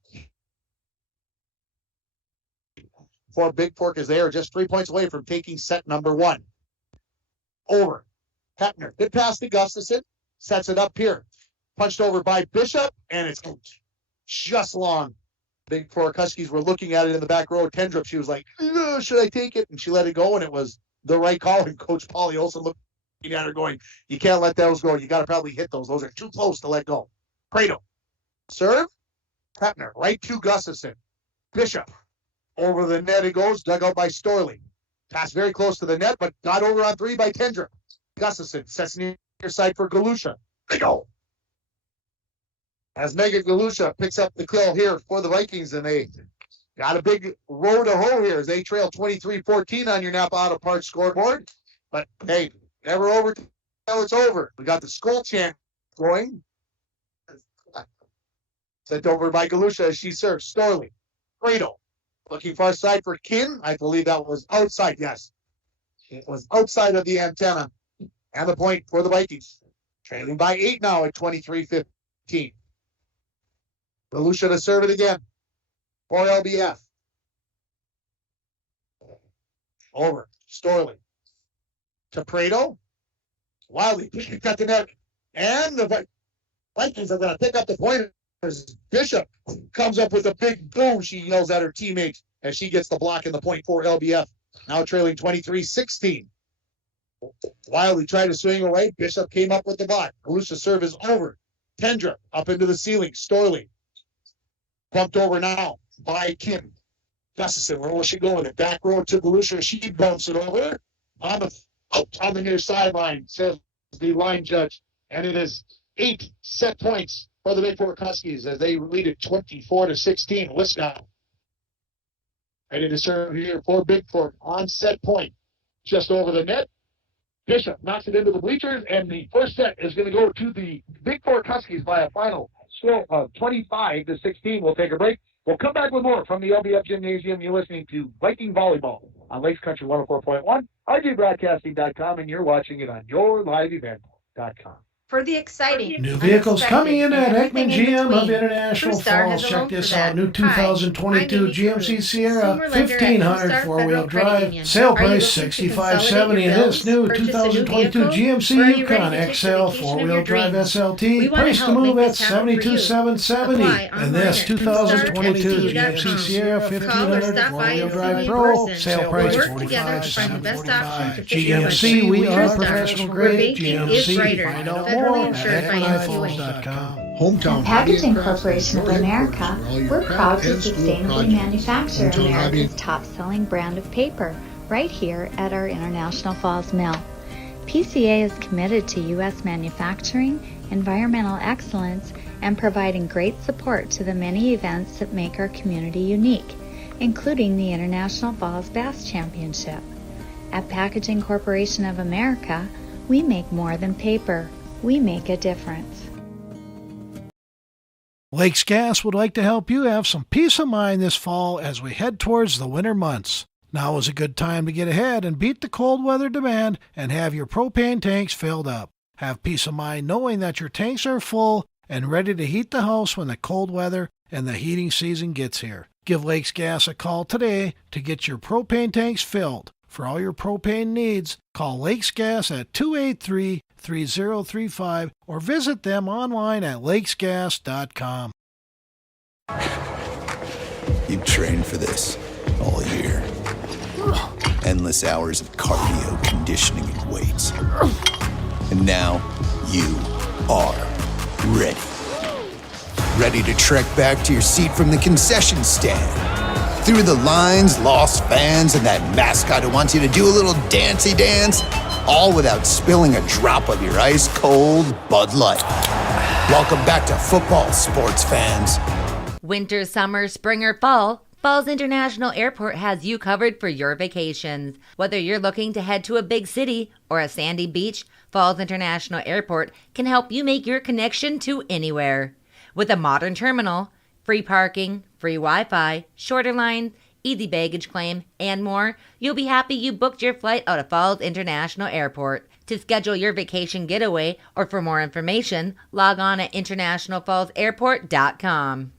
for Bigfork as they are just 3 points away from taking set number 1. Over. Hepner. Good pass to Gustafson. Sets it up here. Punched over by Bishop, and it's just long. Bigfork Huskies were looking at it in the back row. Tendrup, she was like, should I take it? And she let it go, and it was the right call. And Coach Pauly also looking at her going, you can't let those go. You got to probably hit those. Those are too close to let go. Prado. Serve. Hepner. Right to Gustafson. Bishop. Over the net it goes. Dug out by Storley. Pass very close to the net, but got over on 3 by Tendrup. Gustafson sets near side for Galusha. They go. As Megan Galusha picks up the kill here for the Vikings, and they got a big row to hoe here as they trail 23-14 on your Napa Auto Parts scoreboard. But hey, never over till it's over. We got the skull chant going. Sent over by Galusha as she serves. Storley. Prado. Looking far side for Kin. I believe that was outside. Yes. It was outside of the antenna. And the point for the Vikings. Trailing by 8 now at 23-15. Galusha to serve it again for LBF. Over. Storley. To Prado. Wildy got the net. And the Vikings are going to pick up the point as Bishop comes up with a big boom. She yells at her teammates as she gets the block and the point for LBF. Now trailing 23-16. Wildy tried to swing away. Bishop came up with the block. Galusha's serve is over. Tendra up into the ceiling. Storley. Bumped over now by Kim. Gustafson, where will she go with it? Back row to Galusha. She bumps it over on the near sideline, says the line judge. And it is 8 set points for the Bigfork Huskies as they lead it 24-16. Wisconsin ready to serve here for Bigfork on set point. Just over the net. Bishop knocks it into the bleachers, and the first set is going to go to the Bigfork Huskies by a final score of 25-16. We'll take a break. We'll come back with more from the LBF Gymnasium. You're listening to Viking Volleyball on Lakes Country 104.1, RJBroadcasting.com, and you're watching it on YourLiveEvent.com. For the exciting new vehicles coming in at Ekman GM of International Falls. Check this out. New 2022 GMC Sierra 1500 four-wheel drive. Sale price $65.70. And this new 2022 GMC Yukon XL four-wheel drive SLT. Price to move at $72,770. And this 2022 GMC Sierra 1500 four-wheel drive Pro. Sale price $45,745. GMC, we are professional grade. GMC, find out more. At Packaging Corporation of America, we're proud to sustainably manufacture America's top-selling brand of paper right here at our International Falls Mill. PCA is committed to U.S. manufacturing, environmental excellence, and providing great support to the many events that make our community unique, including the International Falls Bass Championship. At Packaging Corporation of America, we make more than paper. We make a difference. Lakes Gas would like to help you have some peace of mind this fall as we head towards the winter months. Now is a good time to get ahead and beat the cold weather demand and have your propane tanks filled up. Have peace of mind knowing that your tanks are full and ready to heat the house when the cold weather and the heating season gets here. Give Lakes Gas a call today to get your propane tanks filled. For all your propane needs, call Lakes Gas at 283-3035 or visit them online at lakesgas.com. You've trained for this all year. Endless hours of cardio, conditioning, and weights. And now you are ready. Ready to trek back to your seat from the concession stand. Through the lines, lost fans, and that mascot who wants you to do a little dancey dance, all without spilling a drop of your ice-cold Bud Light. Welcome back to football, sports fans. Winter, summer, spring, or fall, Falls International Airport has you covered for your vacations. Whether you're looking to head to a big city or a sandy beach, Falls International Airport can help you make your connection to anywhere. With a modern terminal, free parking, free Wi-Fi, shorter lines, easy baggage claim, and more, you'll be happy you booked your flight out of Falls International Airport. To schedule your vacation getaway or for more information, log on at internationalfallsairport.com.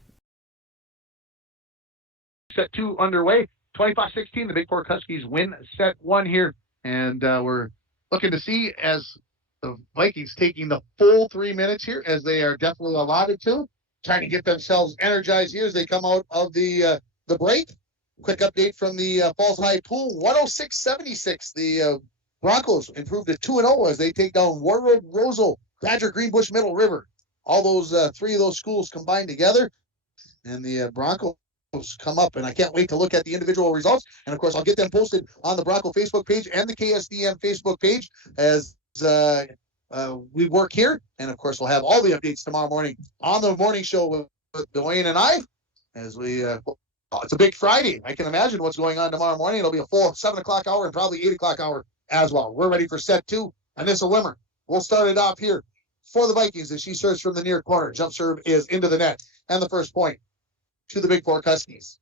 Set 2 underway. 25-16, the Bigfork Huskies win set 1 here. And we're looking to see as the Vikings taking the full 3 minutes here, as they are definitely allotted to, trying to get themselves energized here as they come out of the break. Quick update from the Falls High pool, 106-76. The Broncos improved to 2-0 as they take down Warroad, Rosal, Badger, Greenbush, Middle River. All those 3 of those schools combined together. And the Broncos come up, and I can't wait to look at the individual results. And of course, I'll get them posted on the Bronco Facebook page and the KSDM Facebook page as we work here. And of course, we'll have all the updates tomorrow morning on the morning show with Dwayne and I as we it's a big Friday. I can imagine what's going on tomorrow morning. It'll be a full 7 o'clock hour and probably 8 o'clock hour as well. We're ready for set 2. Anissa Wimmer. We'll start it off here for the Vikings as she serves from the near corner. Jump serve is into the net. And the first point to the Bigfork Huskies.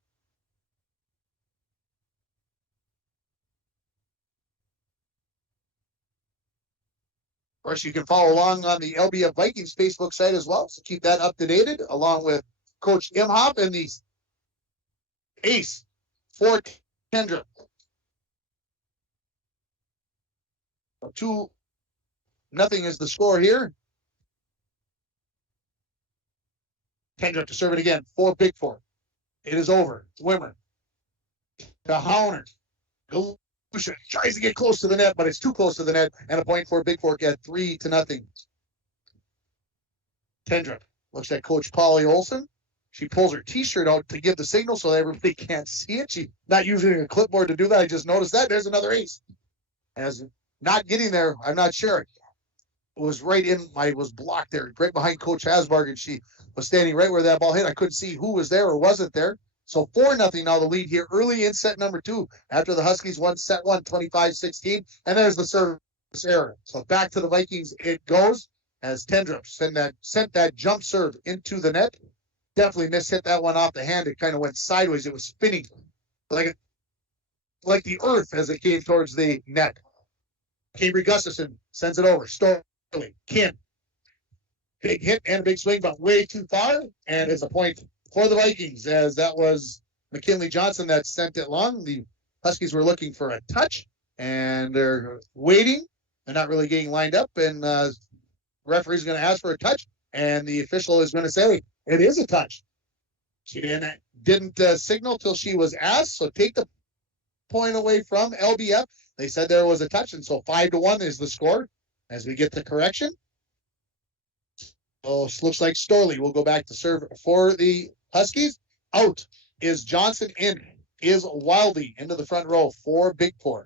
Of course, you can follow along on the LBF Vikings Facebook site as well, so keep that up to date, along with Coach Imhoff and the ace for Kendra. 2-0 is the score here. Kendrick to serve it again for Bigfork. It is over. Wimmer to Hauner. Galusha tries to get close to the net, but it's too close to the net, and a point for Bigfork at 3-0. Kendrick looks at Coach Polly Olson. She pulls her T-shirt out to give the signal so everybody can't see it. She's not using a clipboard to do that. I just noticed that. There's another ace. As not getting there, I'm not sure. It was right in, I was blocked there, right behind Coach Hasbarg, and she was standing right where that ball hit. I couldn't see who was there or wasn't there. So 4-0 now the lead here early in set number 2 after the Huskies won set 1, 25-16. And there's the service error. So back to the Vikings it goes as Tendrup sent that jump serve into the net. Definitely mishit that one off the hand. It kind of went sideways. It was spinning like the earth as it came towards the net. Cambry Gustafson sends it over. Storley, Kim. Big hit and a big swing, but way too far. And it's a point for the Vikings, as that was McKinley Johnson that sent it long. The Huskies were looking for a touch, and they're waiting. They're not really getting lined up, and referee's going to ask for a touch, and the official is going to say, it is a touch. She didn't signal till she was asked, so take the point away from LBF. They said there was a touch, and so 5-1 is the score as we get the correction. Oh, looks like Storley will go back to serve for the Huskies. Out is Johnson, in is Wildy into the front row for Bigfork.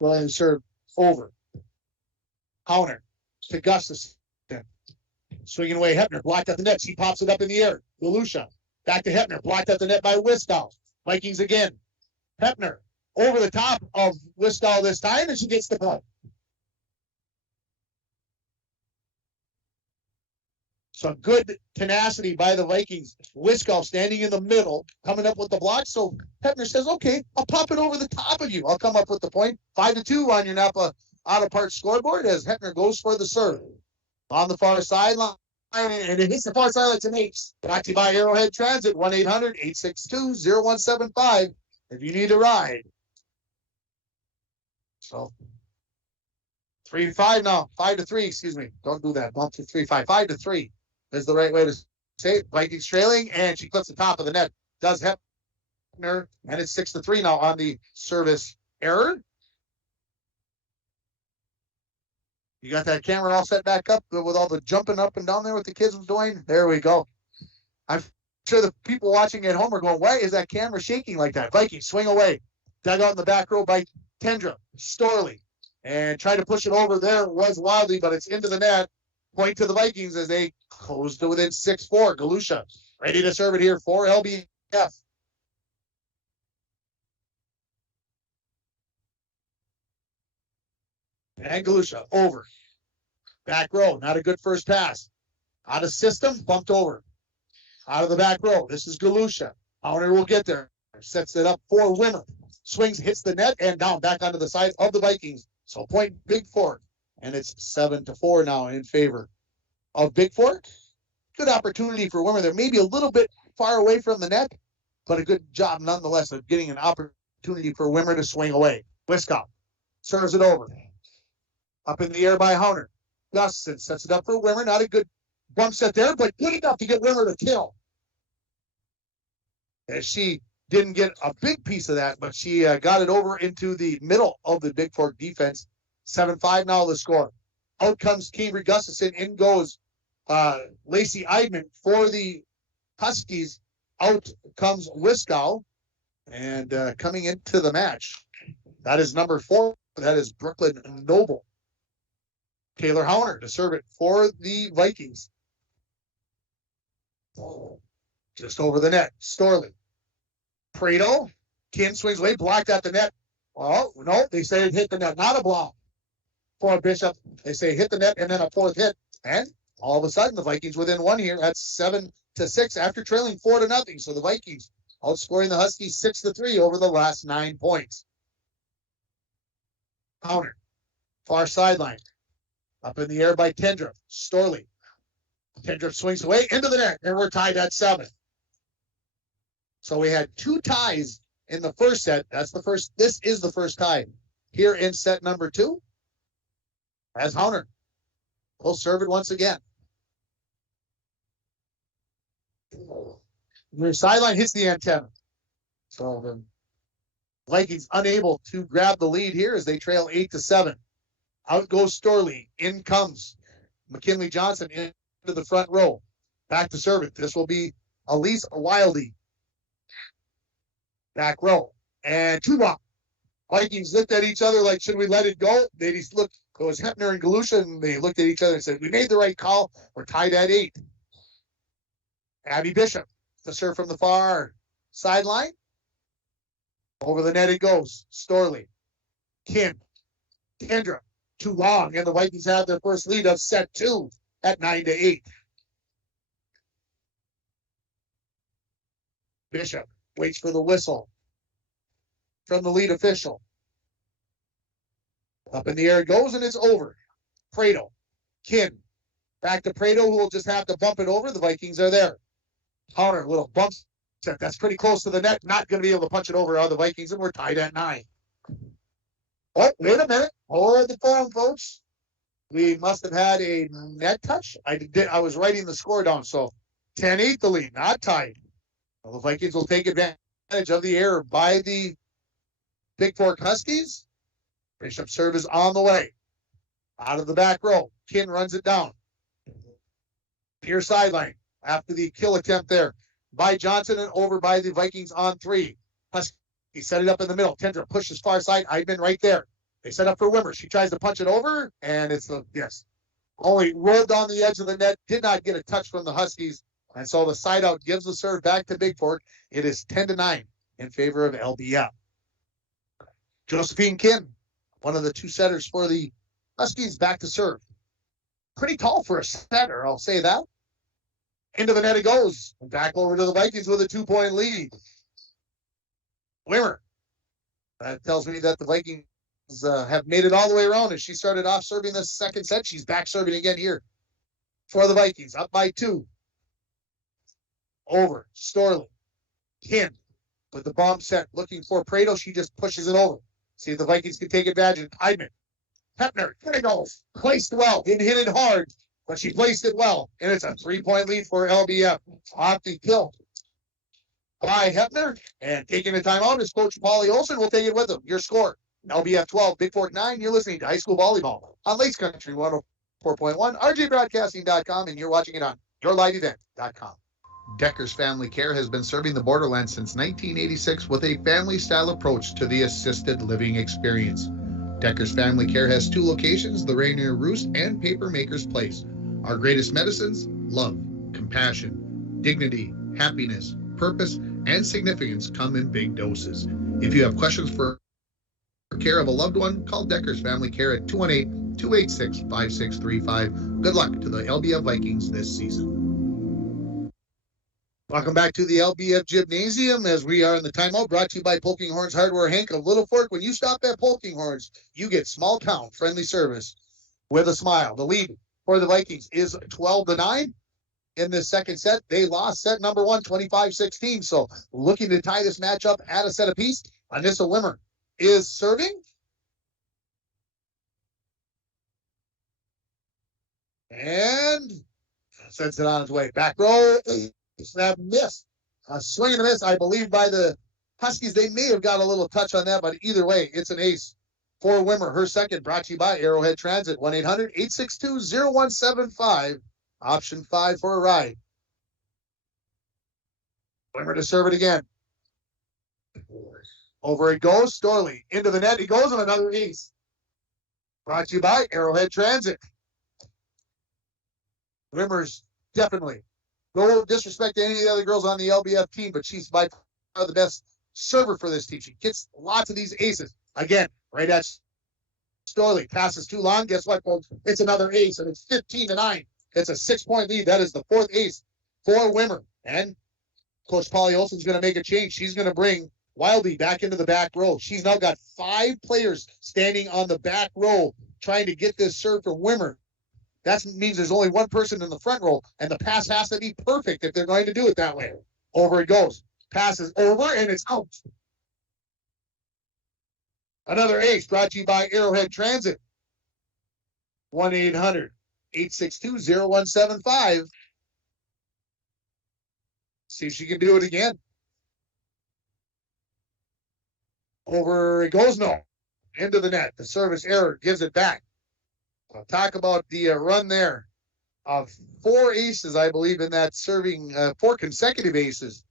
Go ahead and serve over. Hauner to Gustafson. Swinging away, Hepner blocked at the net. He pops it up in the air. Galusha back to Hepner, blocked at the net by Wistow. Vikings again. Hepner over the top of Wistow this time, and she gets the puck. So good tenacity by the Vikings. Wiskow standing in the middle, coming up with the block. So Heppner says, okay, I'll pop it over the top of you. I'll come up with the point. 5-2 on your Napa Auto Parts scoreboard as Heppner goes for the serve. On the far sideline, and it hits the far sideline to Nates. Brought to you by Arrowhead Transit, 1-800-862-0175 if you need a ride. So 3-5 now, 5-3, excuse me. Don't do that. 1-2-3-5, 5-3 is the right way to say it. Vikings trailing, and she clips the top of the net. Does Heppner, and it's 6-3 now on the service error. You got that camera all set back up with all the jumping up and down there with the kids doing? There we go. I'm sure the people watching at home are going, why is that camera shaking like that? Vikings swing away. Dug out in the back row by Tendra. Storley. And try to push it over there. It was wildly, but it's into the net. Point to the Vikings as they close to within 6-4. Galusha ready to serve it here for LBF. And Galusha over. Back row, not a good first pass. Out of system, bumped over. Out of the back row, this is Galusha. Owner will get there. Sets it up for Wimmer. Swings, hits the net, and down back onto the side of the Vikings. So point Bigfork. And it's 7-4 now in favor of Bigfork. Good opportunity for Wimmer. They're maybe a little bit far away from the net, but a good job nonetheless of getting an opportunity for Wimmer to swing away. Wiskow serves it over. Up in the air by Hauner. Gustafson sets it up for Wimmer. Not a good bump set there, but good enough to get Wimmer to kill. As she didn't get a big piece of that, but she got it over into the middle of the Bigfork defense. 7-5 now the score. Out comes Cambry Gustafson. In goes Lacey Eidman for the Huskies. Out comes Wiskow. And coming into the match, that is number 4. That is Brooklyn Noble. Taylor Hauner to serve it for the Vikings. Just over the net. Storley. Prado. Kim swings away, blocked at the net. Well, no, they say it hit the net. Not a block for Bishop. They say hit the net and then a fourth hit. And all of a sudden, the Vikings within one here. That's 7-6 after trailing 4-0. So the Vikings outscoring the Huskies 6-3 over the last 9 points. Hauner. Far sideline. Up in the air by Tendra. Storley. Tendra swings away into the net, and we're tied at 7. So we had 2 ties in the first set. That's the first. This is the first tie here in set number 2. As Hauner will serve it once again. Your sideline hits the antenna. So the Vikings unable to grab the lead here as they trail 8-7. Out goes Storley. In comes McKinley Johnson into the front row. Back to serve it. This will be Elise Wildy. Back row. And 2-1. Vikings looked at each other like, should we let it go? They just looked. It was Heppner and Galusha, and they looked at each other and said, we made the right call. We're tied at 8. Abby Bishop to serve from the far sideline. Over the net it goes. Storley. Kim. Kendra. Too long, and the Vikings have their first lead of set 2 at 9-8. Bishop waits for the whistle from the lead official. Up in the air it goes, and it's over. Prado. Kim. Back to Prado, who will just have to bump it over. The Vikings are there. Hauner, little bump set. That's pretty close to the net. Not going to be able to punch it over on the Vikings, and we're tied at 9. Oh, wait a minute. Hold the phone, folks. We must have had a net touch. I was writing the score down, so 10-8 the lead, not tied. Well, the Vikings will take advantage of the error by the Bigfork Huskies. Bishop serve is on the way. Out of the back row. Kin runs it down. Near sideline. After the kill attempt there by Johnson and over by the Vikings on 3. Huskies set it up in the middle. Tendra pushes far side. Eidman right there. They set up for Wimmer. She tries to punch it over, and it's only rolled on the edge of the net. Did not get a touch from the Huskies, and so the side out gives the serve back to Bigfork. It is 10-9 in favor of LBF. Josephine Kim, one of the 2 setters for the Huskies, back to serve. Pretty tall for a setter, I'll say that. Into the net it goes. Back over to the Vikings with a 2-point lead. Wimmer. That tells me that the Vikings have made it all the way around as she started off serving this second set. She's back serving again here for the Vikings. Up by 2. Over. Storley. Kim with the bomb set. Looking for Prado. She just pushes it over. See if the Vikings can take advantage. Heidman. Hepner. There it goes. Placed well. Didn't hit it hard, but she placed it well. And it's a 3-point lead for LBF. Off the kill by Hepner. And taking the timeout is Coach Paulie Olson. We'll take it with him. Your score. LBF 12, Bigfork 9. You're listening to High School Volleyball on Lakes Country 104.1, rjbroadcasting.com, and you're watching it on yourliveevent.com. Decker's Family Care has been serving the borderlands since 1986 with a family-style approach to the assisted living experience. Decker's Family Care has 2 locations, the Rainier Roost and Papermaker's Place. Our greatest medicines: love, compassion, dignity, happiness, purpose, and significance come in big doses. If you have questions for care of a loved one, call Decker's Family Care at 218-286-5635. Good luck to the LBF Vikings this season. Welcome back to the LBF Gymnasium as we are in the timeout, brought to you by Poking Horns Hardware. Hank of Littlefork. When you stop at Poking Horns, you get small town friendly service with a smile. The lead for the Vikings is 12-9 in this second set. They lost set number 1, 25-16. So looking to tie this match up at a set apiece. Anissa Wimmer is serving. And sends it on its way. Back row. Snap miss. A swing and a miss, I believe, by the Huskies. They may have got a little touch on that, but either way, it's an ace for Wimmer. Her second, brought to you by Arrowhead Transit. 1-800-862-0175. Option 5 for a ride. Wimmer to serve it again. Over it goes. Storley into the net. He goes on another ace. Brought to you by Arrowhead Transit. Wimmer's definitely. No disrespect to any of the other girls on the LBF team, but she's by far the best server for this team. She gets lots of these aces. Again, right at Storley. Passes too long. Guess what, folks? It's another ace, and it's 15-9. It's a 6-point lead. That is the 4th ace for Wimmer. And Coach Paulie Olson's going to make a change. She's going to bring Wildy back into the back row. She's now got 5 players standing on the back row trying to get this serve from Wimmer. That means there's only one person in the front row, and the pass has to be perfect if they're going to do it that way. Over it goes. Pass is over, and it's out. Another ace brought to you by Arrowhead Transit. 1-800-862-0175. See if she can do it again. Over it goes, no. Into the net. The service error gives it back. I'll talk about the run there of 4 aces, I believe, in that serving 4 consecutive aces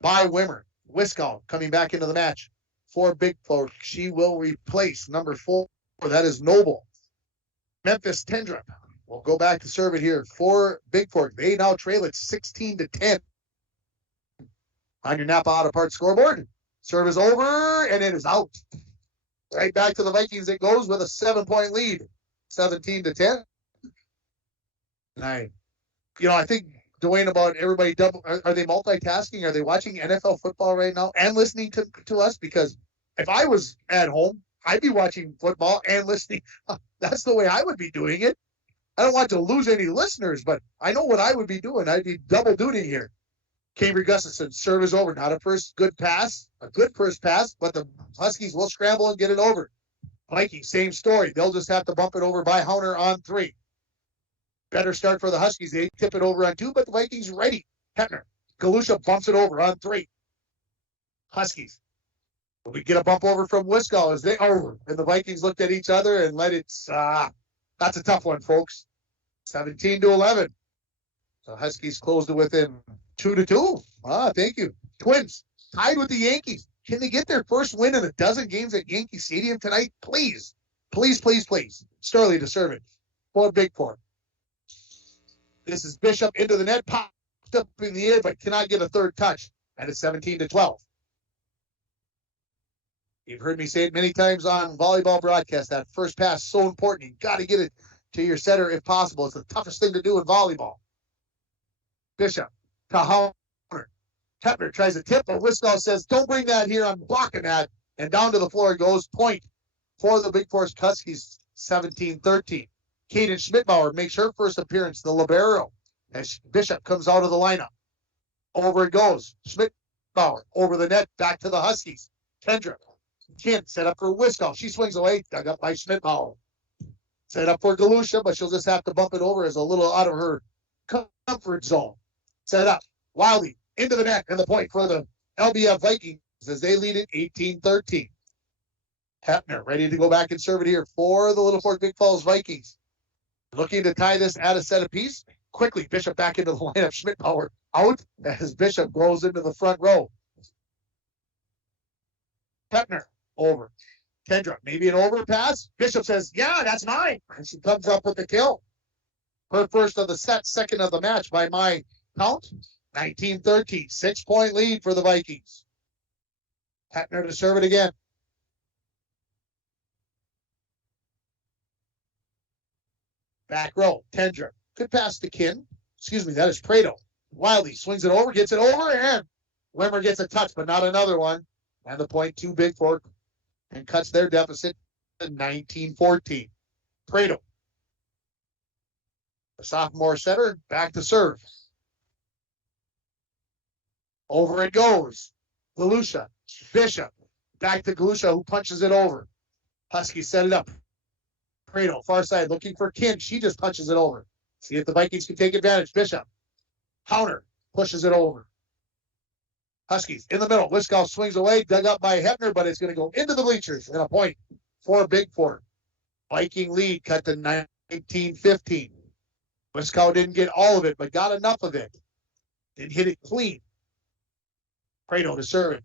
by Wimmer. Wiskow coming back into the match for Bigfork. She will replace number 4. That is Noble. Memphis Tendrup will go back to serve it here for Bigfork. They now trail it 16-10 on your Napa Auto Parts scoreboard. Serve is over, and it is out. Right back to the Vikings it goes with a 7-point lead. 17-10. I think, Dwayne, about everybody are they multitasking? Are they watching NFL football right now and listening to us? Because if I was at home, I'd be watching football and listening. That's the way I would be doing it. I don't want to lose any listeners, but I know what I would be doing. I'd be double duty here. Cambry Gustafson, serve is over. Not a good first pass, but the Huskies will scramble and get it over. Vikings, same story. They'll just have to bump it over by Hauner on 3. Better start for the Huskies. They tip it over on 2, but the Vikings ready. Hepner. Galusha bumps it over on 3. Huskies. Will we get a bump over from Wiskow as they over? And the Vikings looked at each other and let it. That's a tough one, folks. 17-11. The Huskies closed it within 2-2. Thank you. Twins tied with the Yankees. Can they get their first win in a dozen games at Yankee Stadium tonight? Please. Please, please, please. Storley to serve it for Bigfork. This is Bishop into the net, popped up in the air, but cannot get a third touch. And it's 17-12. You've heard me say it many times on volleyball broadcast. That first pass so important. You got to get it to your setter if possible. It's the toughest thing to do in volleyball. Bishop to Howner. Hepner tries to tip, but Wiscow says, don't bring that here. I'm blocking that. And down to the floor goes. Point for the Bigfork Huskies, 17-13. Kaden Schmidbauer makes her first appearance, the libero, as Bishop comes out of the lineup. Over it goes. Schmidbauer over the net, back to the Huskies. Kendra. Kent set up for Wiscow. She swings away, dug up by Schmidbauer. Set up for Galusha, but she'll just have to bump it over as a little out of her comfort zone. Set up. Wiley into the net, and the point for the LBF Vikings as they lead it 18-13. Hepner ready to go back and serve it here for the Littlefork Big Falls Vikings. Looking to tie this at a set apiece. Quickly, Bishop back into the lineup. Schmidbauer out as Bishop goes into the front row. Hepner over. Kendra, maybe an overpass. Bishop says, yeah, that's mine. And she comes up with the kill. Her first of the set, second of the match by my count. 19-13, 6-point lead for the Vikings. Hepner to serve it again. Back row, Kendra. Good pass to Kin. Excuse me, that is Prado. Wiley swings it over, gets it over, and Wimmer gets a touch, but not another one. And the point to Bigfork and cuts their deficit to 19-14. Prado. The sophomore setter, back to serve. Over it goes. Galusha. Bishop. Back to Galusha, who punches it over. Husky set it up. Prado, far side, looking for Kin. She just punches it over. See if the Vikings can take advantage. Bishop. Howner pushes it over. Huskies in the middle. Wiscow swings away, dug up by Hepner, but it's going to go into the bleachers. And a point for Bigfork. Viking lead cut to 19-15. Wiscow didn't get all of it, but got enough of it. Didn't hit it clean. Prado to serve it.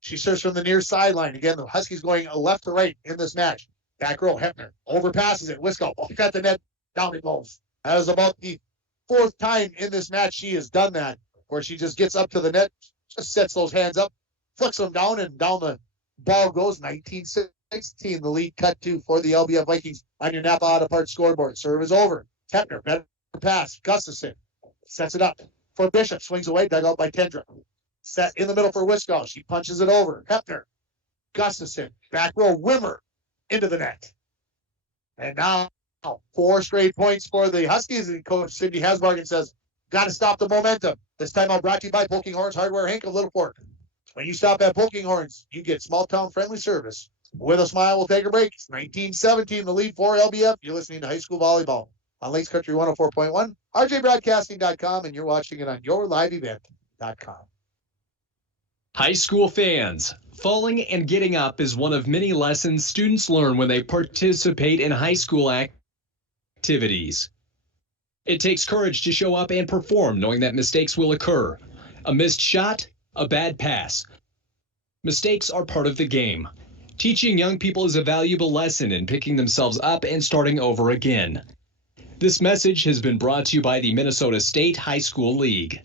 She serves from the near sideline. Again, the Huskies going left to right in this match. Back row, Hepner overpasses it. Wiscow got the net, down it goes. That is about the fourth time in this match she has done that, where she just gets up to the net, just sets those hands up, flicks them down, and down the ball goes. 19-16, the lead cut to for the LBF Vikings on your Napa Auto Parts scoreboard. Serve is over. Hepner, better pass. Gustafson sets it up for Bishop. Swings away, dug out by Kendra. Set in the middle for Wiscow. She punches it over. Hepner, Gustafson, back row, Wimmer into the net. And now 4 straight points for the Huskies. And Coach Cindy Hasbargen says, got to stop the momentum. This time out brought to you by Poking Horns Hardware, Hank of Littlefork. When you stop at Poking Horns, you get small town friendly service. With a smile, we'll take a break. It's 19-17, the lead for LBF. You're listening to High School Volleyball on Lakes Country 104.1, rjbroadcasting.com, and you're watching it on yourliveevent.com. High school fans, falling and getting up is one of many lessons students learn when they participate in high school activities. It takes courage to show up and perform, knowing that mistakes will occur. A missed shot, a bad pass. Mistakes are part of the game. Teaching young people is a valuable lesson in picking themselves up and starting over again. This message has been brought to you by the Minnesota State High School League.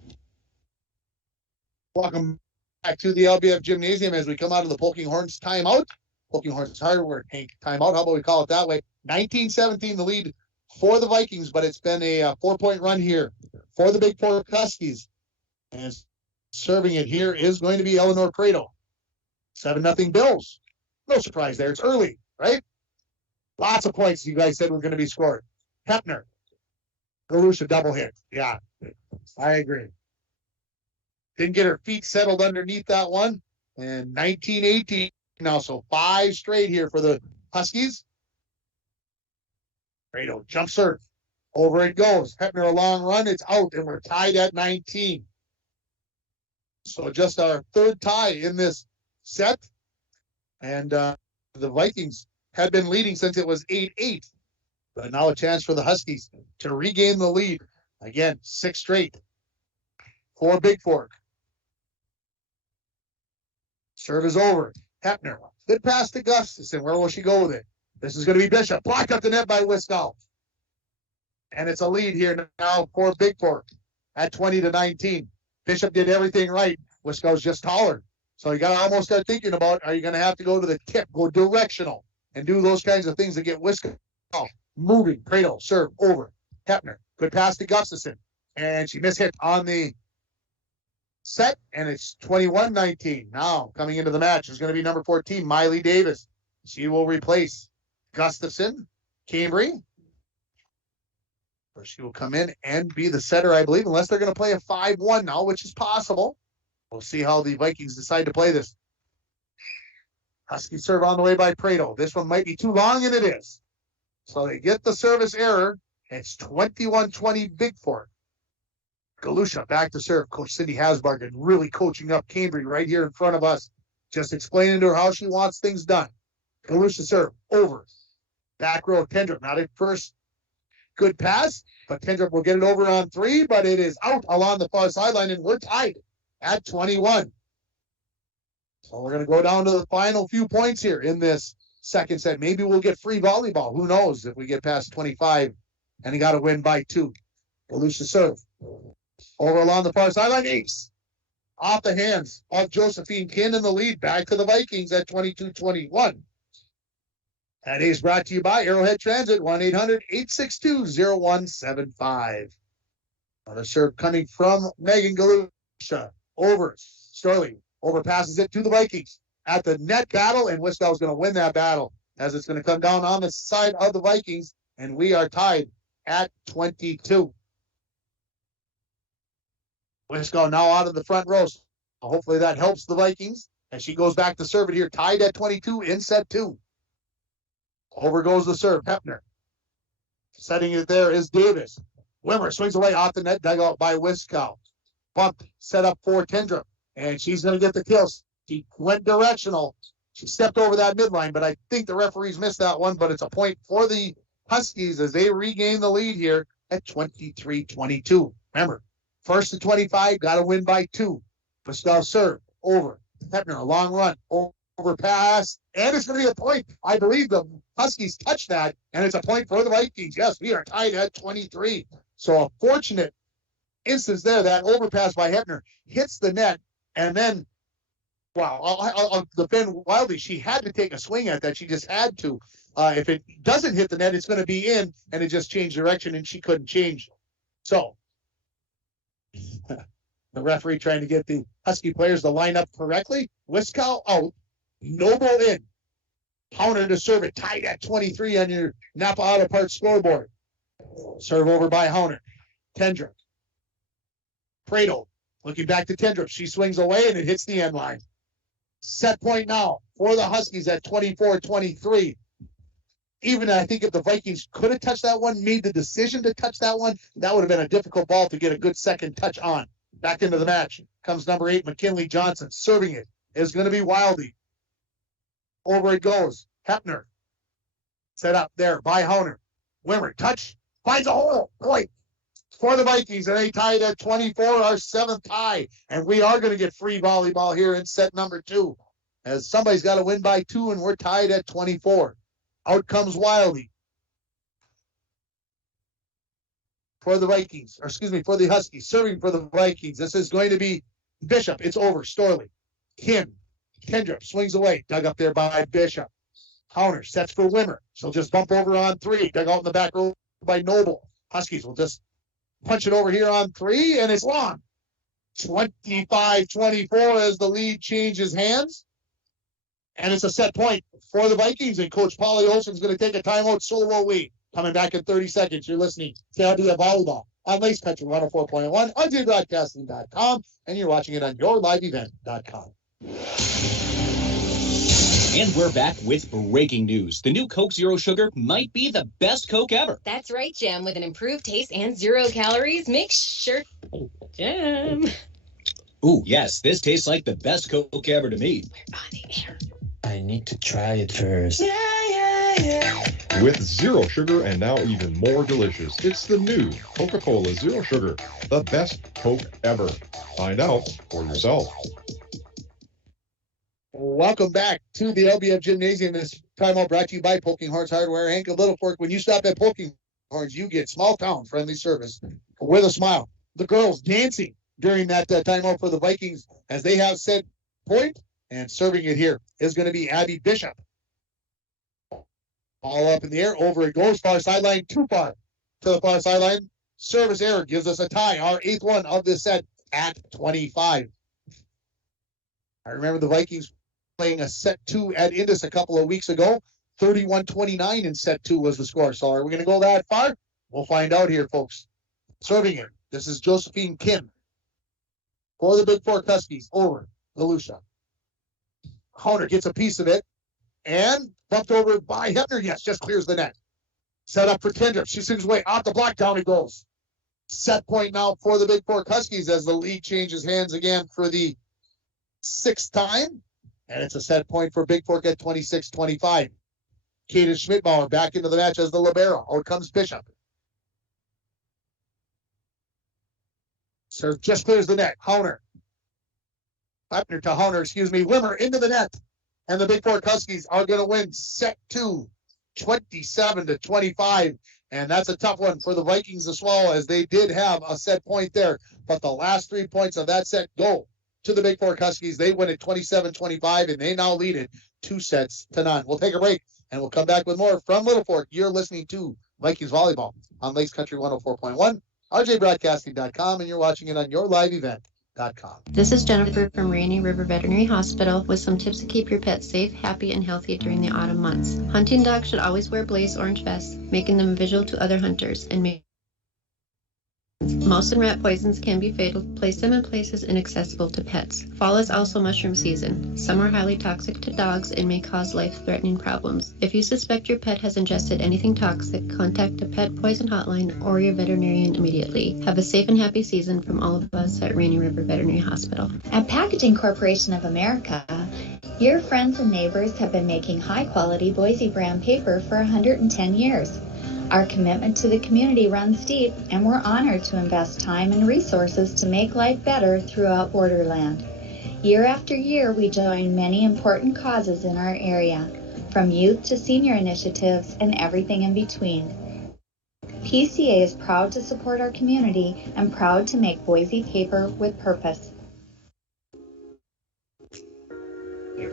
Welcome back to the LBF Gymnasium as we come out of the Poking Horns timeout. Poking Horns Hardware, Hank, timeout. How about we call it that way? 19-17, the lead for the Vikings, but it's been a 4-point run here for the Bigfork Huskies. And serving it here is going to be Eleanor Prado. 7-0 Bills. No surprise there. It's early, right? Lots of points you guys said were going to be scored. Hepner. Galusha double hit. Yeah, I agree. Didn't get her feet settled underneath that one. And 19-18 now, so 5 straight here for the Huskies. Prado jump serve. Over it goes. Hepner a long run. It's out, and we're tied at 19. So just our third tie in this set. And the Vikings had been leading since it was 8-8. But now a chance for the Huskies to regain the lead. Again, 6 straight for Bigfork. Serve is over. Hepner. Good pass to Gustafson. Where will she go with it? This is going to be Bishop. Blocked up the net by Wiscow. And it's a lead here now for Bigfork at 20-19. Bishop did everything right. Wiscow's just taller. So you got to almost start thinking about, are you going to have to go to the tip, go directional, and do those kinds of things to get Wiscow moving. Prado, serve, over. Hepner, good pass to Gustafson. And she mishit on the set, and it's 21-19. Now, coming into the match is going to be number 14, Miley Davis. She will replace Gustafson, Cambry. Or she will come in and be the setter, I believe, unless they're going to play a 5-1 now, which is possible. We'll see how the Vikings decide to play this. Husky serve on the way by Prado. This one might be too long, and it is. So they get the service error. It's 21-20 Bigfork. Galusha back to serve. Coach Cindy Hasbargen really coaching up Cambry right here in front of us. Just explaining to her how she wants things done. Galusha serve over. Back row, Tendrop. Not at first good pass, but Tendrop will get it over on 3, but it is out along the far sideline, and we're tied at 21. So we're going to go down to the final few points here in this second set. Maybe we'll get free volleyball. Who knows if we get past 25 and he got to win by 2. Galusha serve. Over along the far sideline, ace. Off the hands of Josephine Kin in the lead. Back to the Vikings at 22-21. That ace brought to you by Arrowhead Transit, 1-800-862-0175. Another serve coming from Megan Galusha. Over. Storley overpasses it to the Vikings. At the net battle, and Wiskow is going to win that battle as it's going to come down on the side of the Vikings, and we are tied at 22. Wiskow now out of the front row. Hopefully that helps the Vikings as she goes back to serve it here, tied at 22 in set 2. Over goes the serve, Hepner. Setting it there is Davis. Wimmer swings away off the net, dug out by Wiskow. Bumped, set up for Tendrop, and she's going to get the kill. She went directional. She stepped over that midline, but I think the referees missed that one, but it's a point for the Huskies as they regain the lead here at 23-22. Remember, first to 25, got to win by 2. Wiskow serve, over. Hepner, a long run, over pass, and it's going to be a point. I believe the Huskies touched that, and it's a point for the Vikings. Yes, we are tied at 23. So a fortunate instance there, that overpass by Hepner hits the net, and then, wow, I'll defend Wildly. She had to take a swing at that. She just had to. If it doesn't hit the net, it's going to be in, and it just changed direction, and she couldn't change. So the referee trying to get the Husky players to line up correctly. Wiskow out. Noble in. Hauner to serve it, tied at 23 on your Napa Auto Parts scoreboard. Serve over by Hauner. Tendrop. Prado looking back to Tendrop. She swings away and it hits the end line. Set point now for the Huskies at 24-23. Even I think if the Vikings could have touched that one, made the decision to touch that one, that would have been a difficult ball to get a good second touch on. Back into the match comes number 8, McKinley Johnson. Serving it is going to be Wildy. Over it goes. Hepner. Set up there by Hauner. Wimmer. Touch. Finds a hole. Point for the Vikings. And they tied at 24, our 7th tie. And we are going to get free volleyball here in set number 2. As somebody's got to win by 2, and we're tied at 24. Out comes Wildy. For the Vikings. Or excuse me, for the Huskies. Serving for the Vikings. This is going to be Bishop. It's over. Storley. Kim. Tendrop swings away, dug up there by Bishop. Hauner sets for Wimmer. She'll just bump over on 3, dug out in the back row by Noble. Huskies will just punch it over here on 3, and it's long. 25-24 as the lead changes hands. And it's a set point for the Vikings, and Coach Polly Olsen's going to take a timeout. So will we. Coming back in 30 seconds. You're listening to LBF Volleyball on Lace Country 104.1, on JBroadcasting.com, and you're watching it on YourLiveEvent.com. And we're back with breaking news. The new Coke Zero Sugar might be the best Coke ever. That's right, Jim. With an improved taste and 0 calories, make sure... Jim. Ooh, yes, this tastes like the best Coke ever to me. We're on the air. I need to try it first. Yeah. With zero sugar and now even more delicious, it's the new Coca-Cola Zero Sugar, the best Coke ever. Find out for yourself. Welcome back to the LBF Gymnasium. This timeout brought to you by Poking Horns Hardware, Hank of Littlefork. When you stop at Poking Horns, you get small town friendly service with a smile. The girls dancing during that timeout for the Vikings as they have set point, and serving it here is going to be Abby Bishop. All up in the air, over it goes, far sideline, too far to the far sideline. service error gives us a tie, our 8th one of this set at 25. I remember the Vikings playing a set 2 at Indus a couple of weeks ago. 31-29 in set 2 was the score. So are we going to go that far? We'll find out here, folks. Serving it. This is Josephine Kim for the Bigfork Huskies over Galusha. Hunter gets a piece of it and bumped over by Hebner. Yes, just clears the net. Set up for Kendrick. She swings away off the block. Down it goes. Set point now for the Bigfork Huskies as the lead changes hands again for the 6th time. And it's a set point for Bigfork at 26-25. Kaden Schmidbauer back into the match as the libero. Out comes Bishop. So just clears the net. Hunter. Hebner to Hunter, Wimmer into the net. And the Bigfork Huskies are going to win set 2, 27-25. And that's a tough one for the Vikings to swallow, as they did have a set point there. But the last 3 points of that set go to the Bigfork Huskies. They win it 27-25, and they now lead it 2-0. We'll take a break, and we'll come back with more from Littlefork. You're listening to Vikings Volleyball on Lakes Country 104.1, rjbroadcasting.com, and you're watching it on yourliveevent.com. This is Jennifer from Rainy River Veterinary Hospital with some tips to keep your pet safe, happy, and healthy during the autumn months. Hunting dogs should always wear blaze orange vests, making them visual to other hunters, and mouse and rat poisons can be fatal. Place them in places inaccessible to pets. Fall is also mushroom season. Some are highly toxic to dogs and may cause life-threatening problems. If you suspect your pet has ingested anything toxic, contact a pet poison hotline or your veterinarian immediately. Have a safe and happy season from all of us at Rainy River Veterinary Hospital. At Packaging Corporation of America, your friends and neighbors have been making high-quality Boise brand paper for 110 years. Our commitment to the community runs deep, and we're honored to invest time and resources to make life better throughout Borderland. Year after year, we join many important causes in our area, from youth to senior initiatives and everything in between. PCA is proud to support our community and proud to make Boise paper with purpose.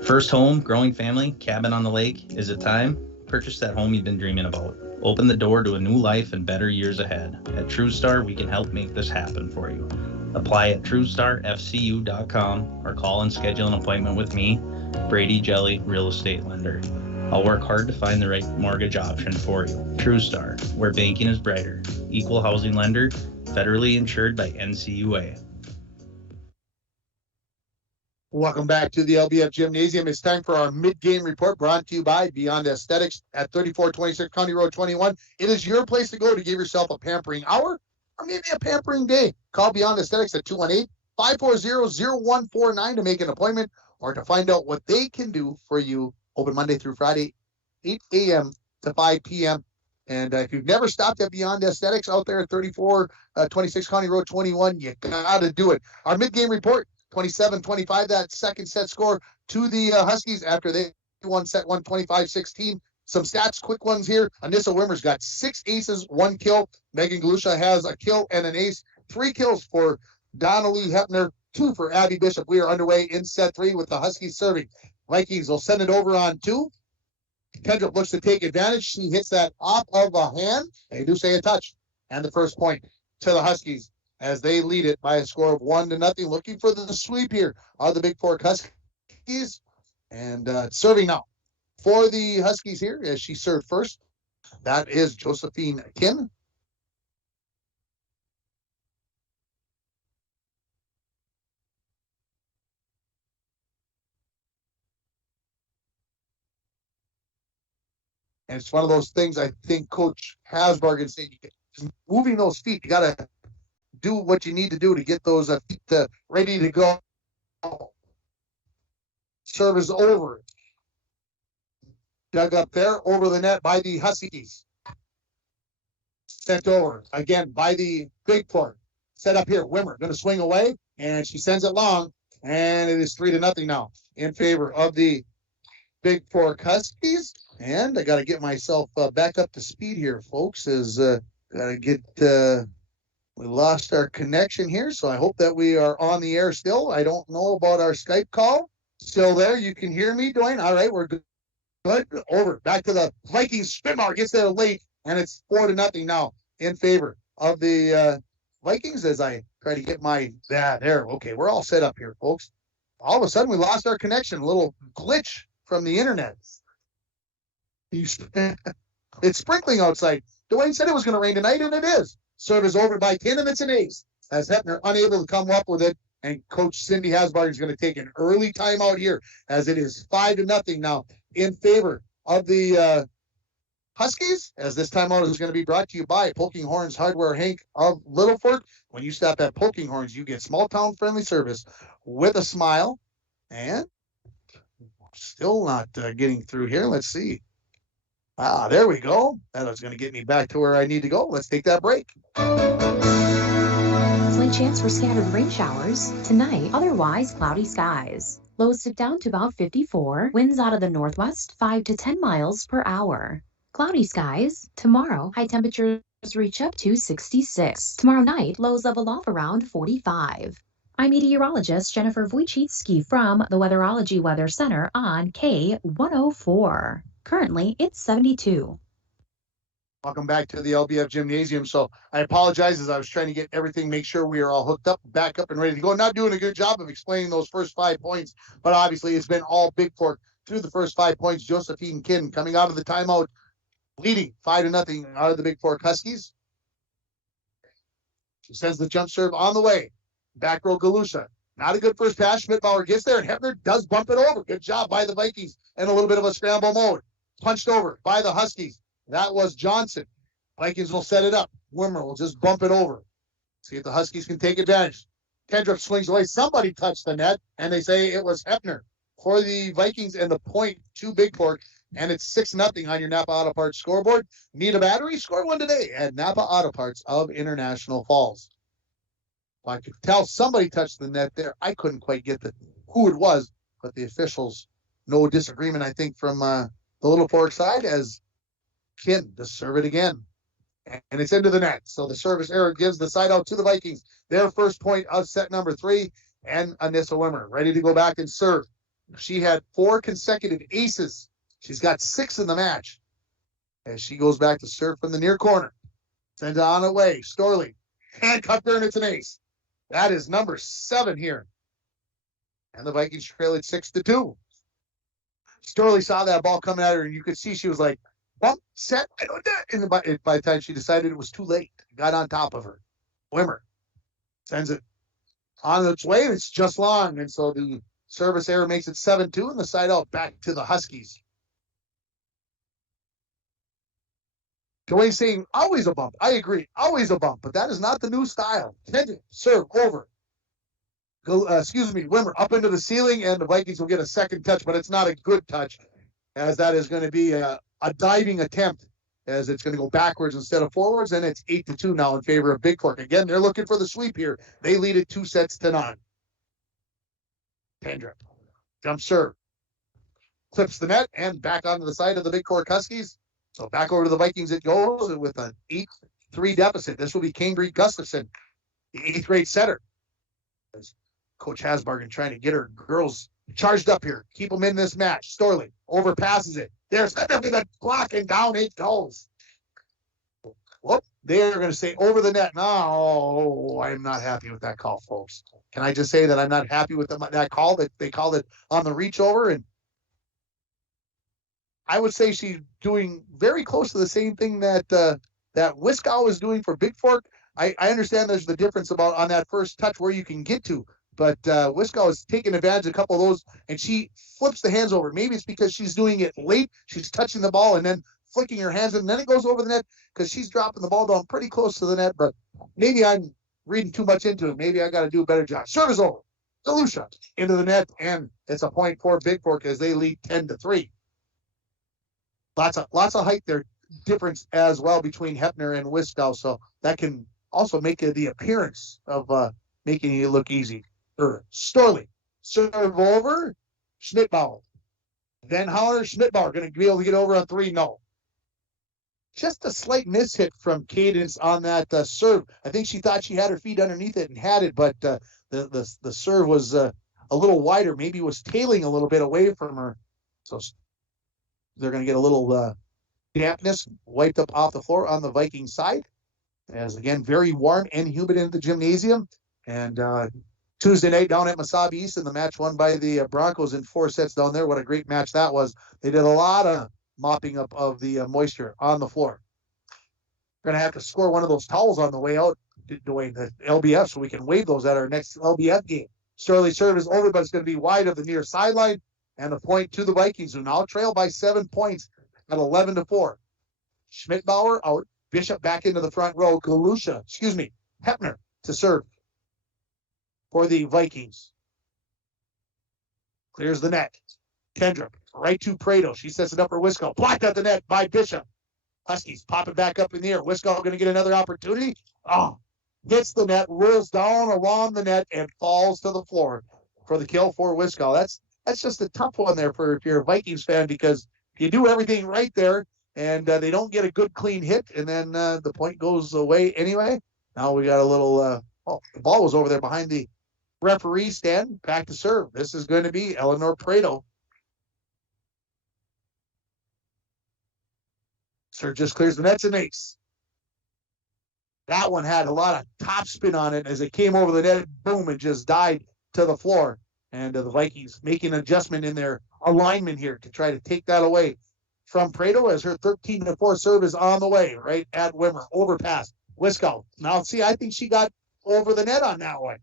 First home, growing family, cabin on the lake. Is it time? Purchase that home you've been dreaming about. Open the door to a new life and better years ahead. At TrueStar, we can help make this happen for you. Apply at TrueStarFCU.com or call and schedule an appointment with me, Brady Jelly, Real Estate Lender. I'll work hard to find the right mortgage option for you. TrueStar, where banking is brighter. Equal housing lender, federally insured by NCUA. Welcome back to the LBF Gymnasium. It's time for our mid-game report brought to you by Beyond Aesthetics at 3426 County Road 21. It is your place to go to give yourself a pampering hour or maybe a pampering day. Call Beyond Aesthetics at 218-540-0149 to make an appointment or to find out what they can do for you. Open Monday through Friday, 8 a.m. to 5 p.m. And if you've never stopped at Beyond Aesthetics out there at 3426 County Road 21, you got to do it. Our mid-game report. 27-25, that second set score to the Huskies after they won set 1, 25-16. Some stats, quick ones here. Anissa Wimmer's got 6 aces, 1 kill. Megan Galusha has a kill and an ace. 3 kills for Donnelly Hebner, 2 for Abby Bishop. We are underway in set 3 with the Huskies serving. Vikings will send it over on 2. Kendrick looks to take advantage. She hits that off of a hand. They do say a touch. And the first point to the Huskies, as they lead it by a score of 1-0. Looking for the sweep here are the Bigfork Huskies. And serving now for the Huskies here as she served first. That is Josephine Kim. And it's one of those things I think Coach Hasbargen said, moving those feet, you got to do what you need to do to get those feet ready to go. Serve is over. Dug up there over the net by the Huskies. Sent over again by the Bigfork. Set up here. Wimmer going to swing away, and she sends it long, and it is 3-0 now in favor of the Bigfork Huskies. And I got to get myself back up to speed here, folks. Got to get. We lost our connection here, so I hope that we are on the air still. I don't know about our Skype call. Still there. You can hear me, Dwayne. All right, we're good. Over. Back to the Vikings. Spitmar gets there late, and it's 4-0 now in favor of the Vikings as I try to get my there. Okay, we're all set up here, folks. All of a sudden, we lost our connection. A little glitch from the internet. It's sprinkling outside. Dwayne said it was going to rain tonight, and it is. Serve is over by 10, and it's an ace. As Hepner unable to come up with it, and Coach Cindy Hasbarger is going to take an early timeout here, as it is 5-0 now in favor of the Huskies, as this timeout is going to be brought to you by Poking Horns Hardware Hank of Littlefork. When you stop at Poking Horns, you get small town friendly service with a smile. And still not getting through here. Let's see. There we go. That is going to get me back to where I need to go. Let's take that break. Slight chance for scattered rain showers tonight, otherwise cloudy skies. Lows dip down to about 54. Winds out of the northwest 5 to 10 miles per hour. Cloudy skies tomorrow. High temperatures reach up to 66. Tomorrow night, lows level off around 45. I'm meteorologist Jennifer Wojcicki from the Weatherology Weather Center on K104. Currently, it's 72. Welcome back to the LBF Gymnasium. So I apologize as I was trying to get everything, make sure we are all hooked up, back up and ready to go. Not doing a good job of explaining those first 5 points, but obviously it's been all Bigfork through the first 5 points. Josephine Kinn coming out of the timeout, leading 5-0 out of the Bigfork Huskies. She sends the jump serve on the way. Back row Galusha. Not a good first pass. Schmidbauer gets there, and Hepner does bump it over. Good job by the Vikings in a little bit of a scramble mode. Punched over by the Huskies. That was Johnson. Vikings will set it up. Wimmer will just bump it over. See if the Huskies can take advantage. Kendrick swings away. Somebody touched the net, and they say it was Hepner for the Vikings, and the point to Bigfork. And it's 6-0 on your Napa Auto Parts scoreboard. Need a battery? Score one today at Napa Auto Parts of International Falls. I could tell somebody touched the net there. I couldn't quite get who it was, but the officials, no disagreement, I think, from the Littlefork side, as Kinn to serve it again. And it's into the net. So the service error gives the side out to the Vikings. Their first point of set number 3, and Anissa Wimmer ready to go back and serve. She had 4 consecutive aces. She's got 6 in the match. As she goes back to serve from the near corner. Send it on away. Storley. Handcuffed there, and it's an ace. That is number 7 here. And the Vikings trail it 6-2. Storley saw that ball coming at her, and you could see she was like, bump, set, I don't know. And by the time she decided it was too late, got on top of her. Wimmer sends it on its way, and it's just long. And so the service error makes it 7-2, and the side out back to the Huskies. Dwayne saying, always a bump. I agree, always a bump, but that is not the new style. Kendrick, serve, over. Wimmer up into the ceiling, and the Vikings will get a second touch, but it's not a good touch, as that is going to be a diving attempt, as it's going to go backwards instead of forwards, and it's 8-2 now in favor of Bigfork. Again, they're looking for the sweep here. They lead it 2-0. Kendrick, jump serve. Clips the net, and back onto the side of the Bigfork Huskies. So back over to the Vikings it goes with an 8-3 deficit. This will be Cambry Gustafson, the 8th grade setter. As Coach Hasbargen trying to get her girls charged up here. Keep them in this match. Storley overpasses it. There's the block, and down it goes. Whoop. They are going to say over the net. No, I'm not happy with that call, folks. Can I just say that I'm not happy with that call, that they called it on the reach over? And I would say she's doing very close to the same thing that that Wiskow was doing for Bigfork. I understand there's the difference about on that first touch where you can get to, but Wiskow is taking advantage of a couple of those, and she flips the hands over. Maybe it's because she's doing it late. She's touching the ball and then flicking her hands, and then it goes over the net because she's dropping the ball down pretty close to the net. But maybe I'm reading too much into it. Maybe I got to do a better job. Service over. Galusha into the net, and it's a point for Bigfork as they lead 10-3. Lots of height there difference as well between Hepner and Wiskow, so that can also make the appearance of making it look easy. Storley, serve over, Schmidbauer. Then Howler, Schmidbauer going to be able to get over on 3? No. Just a slight mishit from Cadence on that serve. I think she thought she had her feet underneath it and had it, but the serve was a little wider, maybe was tailing a little bit away from her. So they're going to get a little dampness wiped up off the floor on the Viking side. As again, very warm and humid in the gymnasium. And Tuesday night down at Mesabi East, and the match won by the Broncos in 4 sets down there. What a great match that was. They did a lot of mopping up of the moisture on the floor. We're going to have to score one of those towels on the way out, Dwayne, the LBF, so we can wave those at our next LBF game. Sterling serve is over, but it's going to be wide of the near sideline, and a point to the Vikings, who now trail by 7 points at 11-4. Schmidbauer out, Bishop back into the front row, Hepner to serve for the Vikings. Clears the net. Kendrick right to Prado. She sets it up for Wisco. Blocked at the net by Bishop. Huskies pop it back up in the air. Wisco going to get another opportunity. Hits the net, rolls down along the net, and falls to the floor for the kill for Wisco. That's just a tough one there for if you're a Vikings fan, because you do everything right there, and they don't get a good clean hit, and then the point goes away anyway. Now we got a little, the ball was over there behind the referee stand. Back to serve. This is going to be Eleanor Prado. Serve just clears the nets and makes. That one had a lot of topspin on it as it came over the net. Boom, and just died to the floor. And the Vikings making an adjustment in their alignment here to try to take that away from Prado, as her 13-4 serve is on the way, right at Wimmer. Overpass. Wisco. Now, see, I think she got over the net on that one.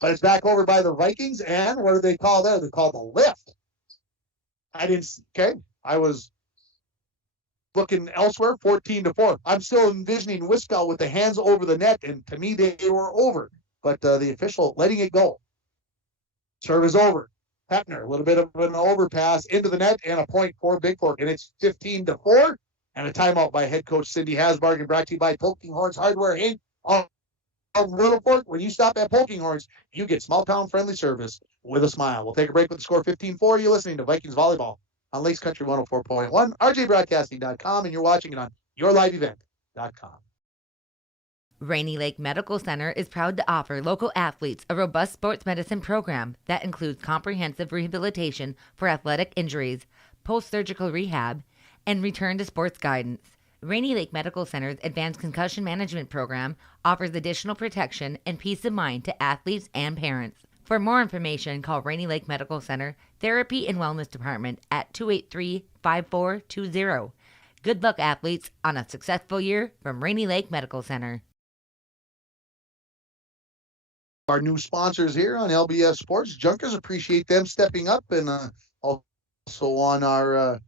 But it's back over by the Vikings, and what do they call there? They call the lift. I was looking elsewhere, 14-4. I'm still envisioning Wisco with the hands over the net, and to me, they were over. But the official letting it go. Serve is over. Hepner, a little bit of an overpass into the net, and a point for Bigfork. And it's 15-4, and a timeout by head coach Cindy Hasbargen, brought to you by Poking Horns Hardware Inc. of Littlefork. When you stop at Poking Horns, you get small town friendly service with a smile. We'll take a break with the score 15-4. You're listening to Vikings Volleyball on Lakes Country 104.1, rjbroadcasting.com, and you're watching it on yourliveevent.com. Rainy Lake Medical Center is proud to offer local athletes a robust sports medicine program that includes comprehensive rehabilitation for athletic injuries, post-surgical rehab, and return to sports guidance. Rainy Lake Medical Center's Advanced Concussion Management Program offers additional protection and peace of mind to athletes and parents. For more information, call Rainy Lake Medical Center Therapy and Wellness Department at 283-5420. Good luck, athletes, on a successful year from Rainy Lake Medical Center. Our new sponsors here on LBS Sports. Junkers, appreciate them stepping up, and also on our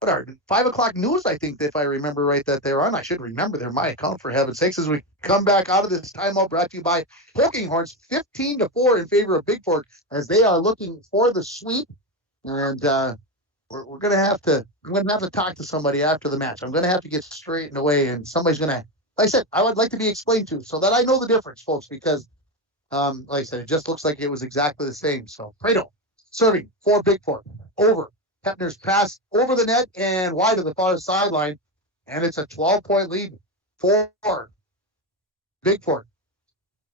5 o'clock news, I think, if I remember right, that they're on. I should remember, they're my account, for heaven's sakes, as we come back out of this timeout, brought to you by Poking Horns, 15-4 in favor of Bigfork, as they are looking for the sweep. And we're going to have to talk to somebody after the match. I'm going to have to get straightened away, and somebody's going to, like I said, I would like to be explained to, so that I know the difference, folks, because like I said, it just looks like it was exactly the same. So Prado serving for Bigfork. Over. Hepner's pass over the net and wide to the far sideline. And it's a 12-point lead for Bigfork.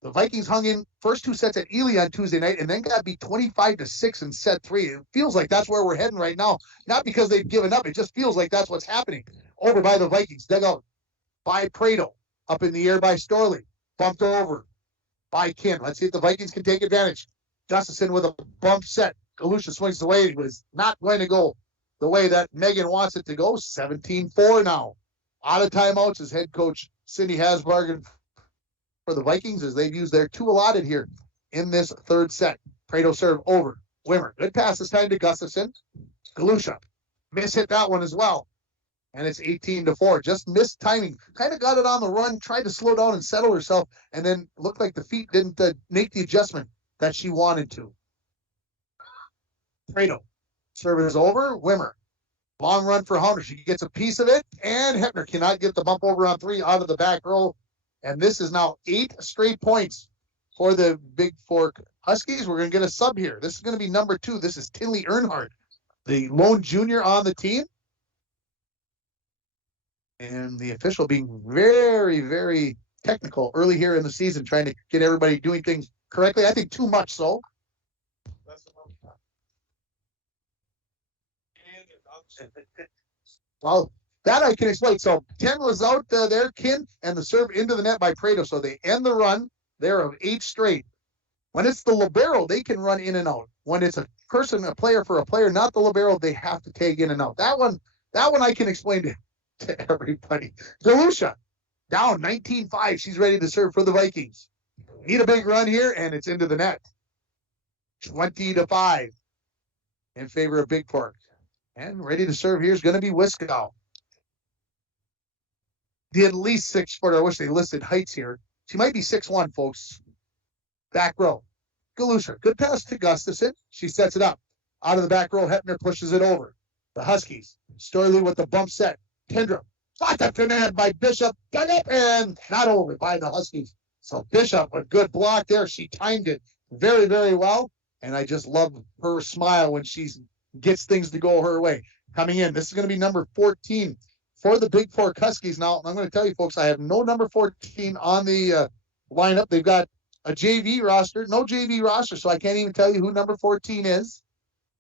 The Vikings hung in first 2 sets at Ely on Tuesday night and then got beat 25-6 in set 3. It feels like that's where we're heading right now. Not because they've given up. It just feels like that's what's happening. Over by the Vikings. Dug out by Prado. Up in the air by Storley. Bumped over by Kim. Let's see if the Vikings can take advantage. Gustafson with a bump set. Galusha swings away. It was not going to go the way that Megan wants it to go. 17-4 now. Out of timeouts is head coach Cindy Hasbargen for the Vikings, as they've used their 2 allotted here in this 3rd set. Prado serve over. Wimmer. Good pass this time to Gustafson. Galusha. Hit that one as well. And it's 18-4. Just missed timing. Kind of got it on the run, tried to slow down and settle herself, and then looked like the feet didn't make the adjustment that she wanted to. Prado. Serve is over. Wimmer. Long run for Hunter. She gets a piece of it, and Hepner cannot get the bump over on 3 out of the back row. And this is now 8 straight points for the Bigfork Huskies. We're going to get a sub here. This is going to be number 2. This is Tinley Earnhardt, the lone junior on the team. And the official being very, very technical early here in the season, trying to get everybody doing things correctly. I think too much so. Well, That I can explain. So 10 was out there, Kin, and the serve into the net by Prado. So they end the run there of 8 straight. When it's the libero, they can run in and out. When it's a player for a player, not the libero, they have to tag in and out. That one I can explain to everybody. Galusha, down 19-5. She's ready to serve for the Vikings. Need a big run here, and it's into the net. 20-5 in favor of Bigfork. And ready to serve here is going to be Wiskow. The at least 6 foot. I wish they listed heights here. She might be 6'1", folks. Back row. Galusha. Good pass to Gustafson. She sets it up. Out of the back row, Hepner pushes it over. The Huskies. Storley with the bump set. Tendra. Got that to net by Bishop. Got it, and not over by the Huskies. So Bishop, a good block there. She timed it very, very well. And I just love her smile when she gets things to go her way. Coming in. This is going to be number 14 for the Bigfork Huskies. Now, I'm going to tell you, folks, I have no number 14 on the lineup. They've got a JV roster, no JV roster, so I can't even tell you who number 14 is.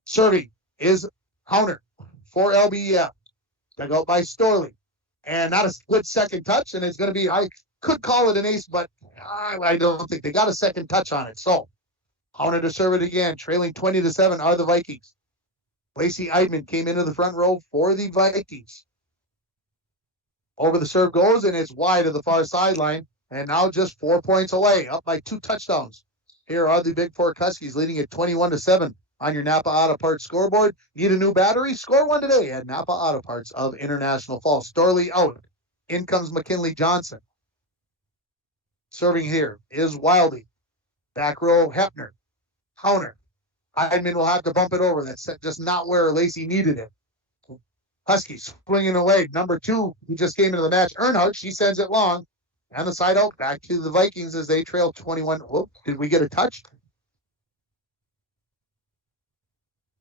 Serving is Hauner for LBF. Dug out by Storley. And not a split-second touch, and it's going to be, I could call it an ace, but I don't think they got a second touch on it. So, Hauner to serve it again, trailing 20-7 are the Vikings. Lacey Eidman came into the front row for the Vikings. Over the serve goes, and it's wide of the far sideline. And now just 4 points away, up by 2 touchdowns. Here are the Bigfork Huskies leading at 21-7 on your Napa Auto Parts scoreboard. Need a new battery? Score one today at Napa Auto Parts of International Falls. Storley out. In comes McKinley Johnson. Serving here is Wildy. Back row, Hepner. Hauner. Eidman will have to bump it over. That's just not where Lacey needed it. Huskies swinging away. Number 2, who just came into the match, Earnhardt. She sends it long. And the side out back to the Vikings as they trail 21. Whoop, did we get a touch?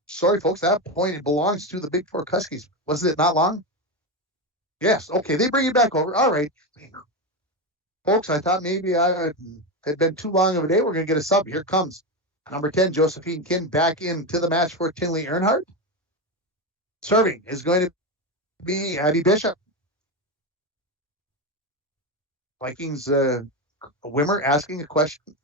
Sorry, folks, that point it belongs to the Bigfork Huskies. Was it not long? Yes. Okay, they bring it back over. All right. Folks, I thought maybe I had been too long of a day. We're going to get a sub. Here comes number 10, Josephine Kin, back into the match for Tinley Earnhardt. Serving is going to be Abby Bishop. Vikings Wimmer asking a question.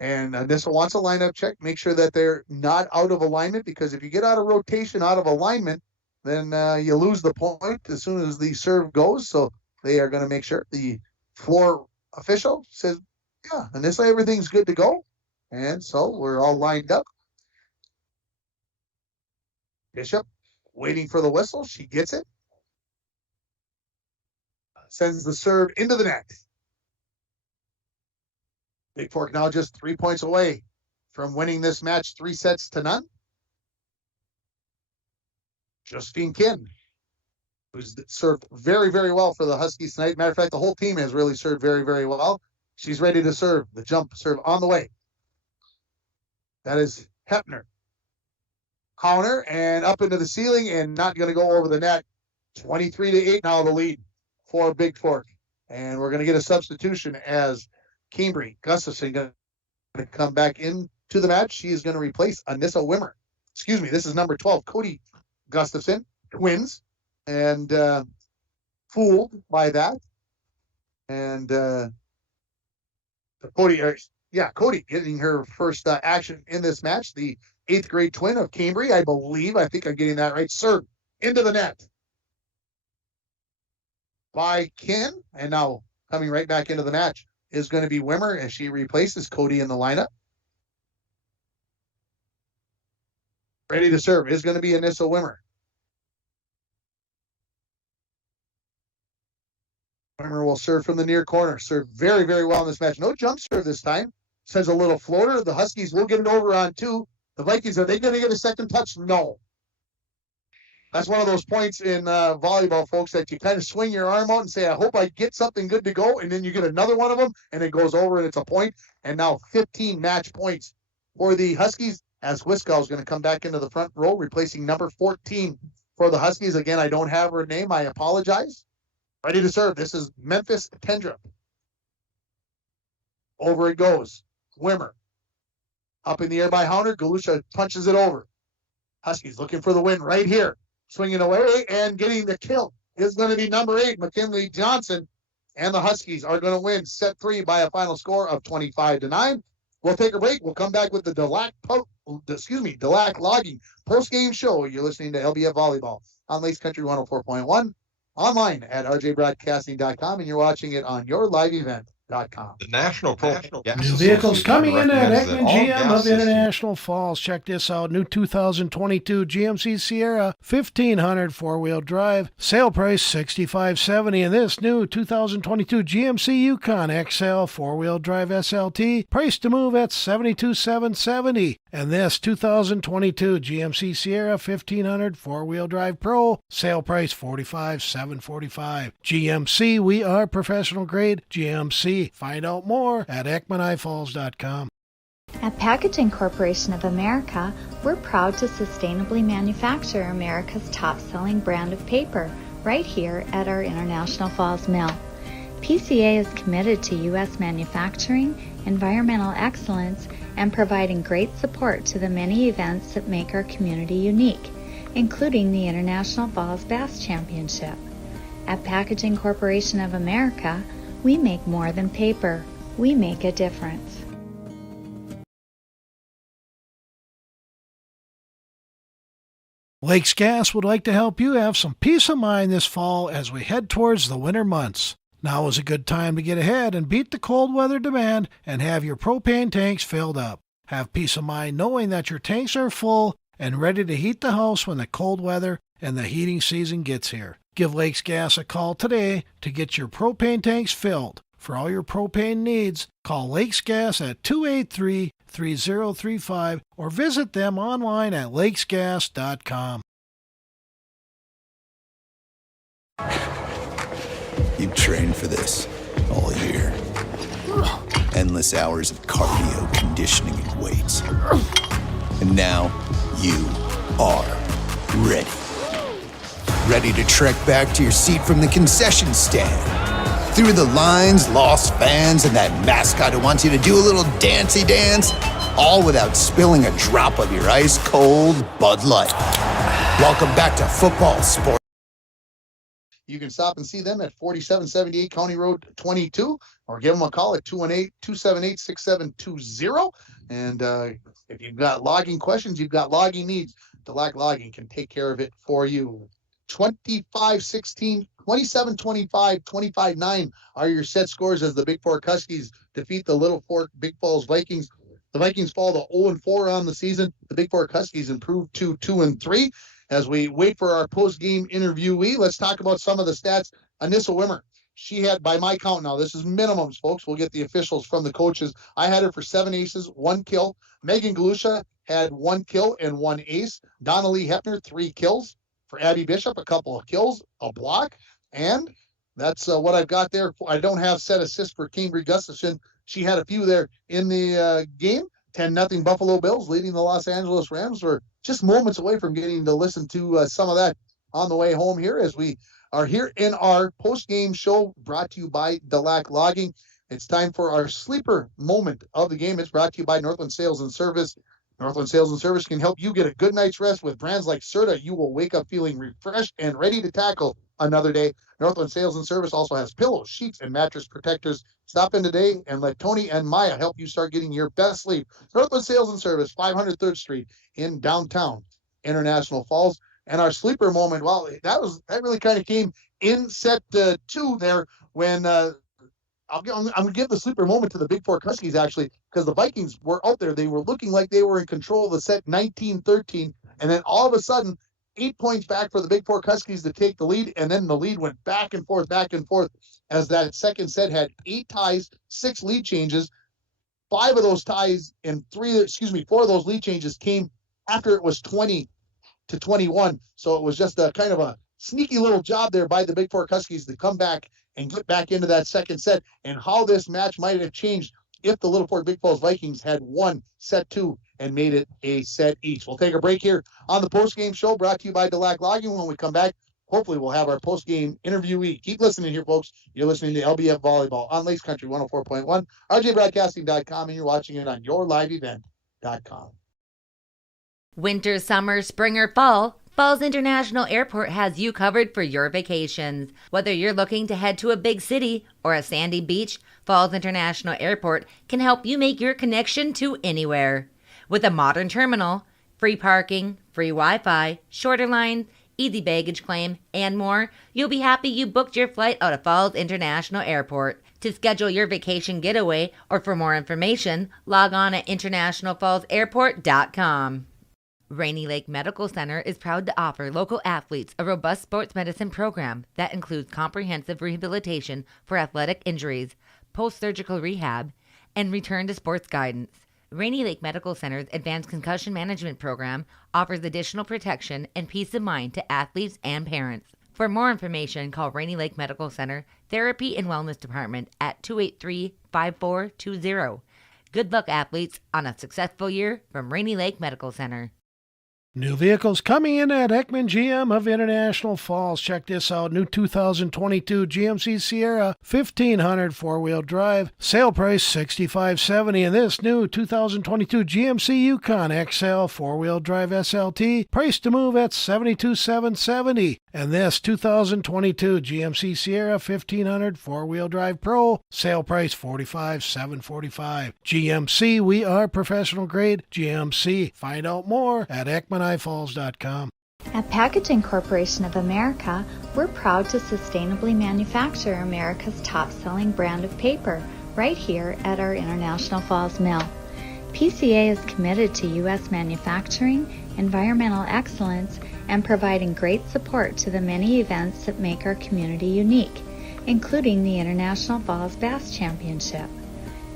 And Anissa wants a lineup check. Make sure that they're not out of alignment, because if you get out of rotation, out of alignment, then you lose the point as soon as the serve goes. So they are going to make sure. The floor official says, yeah, Anissa, everything's good to go. And so we're all lined up. Bishop waiting for the whistle. She gets it. Sends the serve into the net. Bigfork now just 3 points away from winning this match 3-0. Josephine Kin, who's served very, very well for the Huskies tonight. Matter of fact, the whole team has really served very, very well. She's ready to serve. The jump serve on the way. That is Hepner. Hauner and up into the ceiling and not going to go over the net. 23-8 now the lead for Bigfork. And we're going to get a substitution as Cambry Gustafson going to come back into the match. She is going to replace Anissa Wimmer. Excuse me, this is number 12, Cody Gustafson. Twins. And fooled by that. And Cody getting her first action in this match. The 8th grade twin of Cambry, I believe. I think I'm getting that right. Serve into the net by Kin. And now coming right back into the match is going to be Wimmer as she replaces Cody in the lineup. Ready to serve is going to be Anissa Wimmer. Wimmer will serve from the near corner. Serve very, very well in this match. No jump serve this time. Sends a little floater. The Huskies will get it over on 2. The Vikings, are they going to get a second touch? No. That's one of those points in volleyball, folks, that you kind of swing your arm out and say, I hope I get something good to go. And then you get another one of them, and it goes over, and it's a point. And now 15 match points for the Huskies as Wiskow is going to come back into the front row, replacing number 14 for the Huskies. Again, I don't have her name. I apologize. Ready to serve. This is Memphis Tendra. Over it goes. Wimmer. Up in the air by Hauner. Galusha punches it over. Huskies looking for the win right here. swinging away and getting the kill is going to be number 8, McKinley Johnson. And the Huskies are going to win set 3 by a final score of 25-9. We'll take a break. We'll come back with the Delac Logging post-game show. You're listening to LBF Volleyball on Lakes Country 104.1, online at rjbroadcasting.com, and you're watching it on yourliveevent.com. The National Gas New vehicles coming in at recommends that Ekman all GM gas of systems- International Falls. Check this out. New 2022 GMC Sierra 1500 four-wheel drive. Sale price $65.70. And this new 2022 GMC Yukon XL four-wheel drive SLT. Price to move at $72,770. And this 2022 GMC Sierra 1500 four-wheel drive Pro. Sale price $45,745. GMC, we are professional grade. GMC. Find out more at EkmanIFalls.com. At Packaging Corporation of America, we're proud to sustainably manufacture America's top-selling brand of paper right here at our International Falls mill. PCA is committed to U.S. manufacturing, environmental excellence, and providing great support to the many events that make our community unique, including the International Falls Bass Championship. At Packaging Corporation of America, we make more than paper. We make a difference. Lakes Gas would like to help you have some peace of mind this fall as we head towards the winter months. Now is a good time to get ahead and beat the cold weather demand and have your propane tanks filled up. Have peace of mind knowing that your tanks are full and ready to heat the house when the cold weather and the heating season gets here. Give Lakes Gas a call today to get your propane tanks filled. For all your propane needs, call Lakes Gas at 283-3035 or visit them online at lakesgas.com. You've trained for this all year. Endless hours of cardio, conditioning, and weights. And now you are ready. Ready to trek back to your seat from the concession stand. Through the lines, lost fans, and that mascot who wants you to do a little dancey dance, all without spilling a drop of your ice-cold Bud Light. Welcome back to football, sport. You can stop and see them at 4778 County Road 22, or give them a call at 218-278-6720. And if you've got logging questions, you've got logging needs, Delac Logging can take care of it for you. 25-16, 27-25, 25-9 are your set scores as the Bigfork Huskies defeat the Littlefork Big Falls Vikings. The Vikings fall to 0-4 on the season. The Bigfork Huskies improve to 2-3. As we wait for our post-game interviewee, let's talk about some of the stats. Anissa Wimmer, she had, by my count now, this is minimums, folks. We'll get the officials from the coaches. I had her for 7 aces, 1 kill. Megan Galusha had 1 kill and 1 ace. Donna Lee Hepner, 3 kills. For Abby Bishop, a couple of kills, a block. And that's what I've got there. I don't have set assists for Cambry Gustafson. She had a few there in the game. 10-0 Buffalo Bills leading the Los Angeles Rams. We're just moments away from getting to listen to some of that on the way home here as we are here in our post-game show brought to you by Delac Logging. It's time for our sleeper moment of the game. It's brought to you by Northland Sales and Service. Northland Sales and Service can help you get a good night's rest with brands like Serta. You will wake up feeling refreshed and ready to tackle another day. Northland Sales and Service also has pillows, sheets, and mattress protectors. Stop in today and let Tony and Maya help you start getting your best sleep. Northland Sales and Service, 500 3rd Street in downtown International Falls. And our sleeper moment, well, that really kind of came in set 2 there when I'm going to give the sleeper moment to the Bigfork Huskies, actually, because the Vikings were out there. They were looking like they were in control of the set 19-13. And then all of a sudden, 8 points back for the Bigfork Huskies to take the lead. And then the lead went back and forth as that second set had 8 ties, 6 lead changes. 5 of those ties and 4 of those lead changes came after it was 20-21. So it was just a kind of a sneaky little job there by the Bigfork Huskies to come back and get back into that second set, and how this match might have changed if the Littlefork Big Falls Vikings had won set 2 and made it a set each. We'll take a break here on the post-game show brought to you by Delac Logging. When we come back, hopefully we'll have our post-game interviewee. Keep listening here, folks. You're listening to LBF Volleyball on Lakes Country 104.1, rjbroadcasting.com, and you're watching it on yourliveevent.com. Winter, summer, spring, or fall, Falls International Airport has you covered for your vacations. Whether you're looking to head to a big city or a sandy beach, Falls International Airport can help you make your connection to anywhere. With a modern terminal, free parking, free Wi-Fi, shorter lines, easy baggage claim, and more, you'll be happy you booked your flight out of Falls International Airport. To schedule your vacation getaway or for more information, log on at internationalfallsairport.com. Rainy Lake Medical Center is proud to offer local athletes a robust sports medicine program that includes comprehensive rehabilitation for athletic injuries, post-surgical rehab, and return to sports guidance. Rainy Lake Medical Center's Advanced Concussion Management Program offers additional protection and peace of mind to athletes and parents. For more information, call Rainy Lake Medical Center Therapy and Wellness Department at 283-5420. Good luck, athletes, on a successful year from Rainy Lake Medical Center. New vehicles coming in at Ekman GM of International Falls. Check this out. New 2022 GMC Sierra 1500 four-wheel drive. Sale price $65.70. And this new 2022 GMC Yukon XL four-wheel drive SLT. Price to move at $72,770. And this 2022 GMC Sierra 1500 four-wheel drive Pro. Sale price $45,745. GMC, we are professional grade. GMC. Find out more at ekmanifalls.com. At Packaging Corporation of America, we're proud to sustainably manufacture America's top-selling brand of paper right here at our International Falls Mill. PCA is committed to U.S. manufacturing, environmental excellence, and providing great support to the many events that make our community unique, including the International Falls Bass Championship.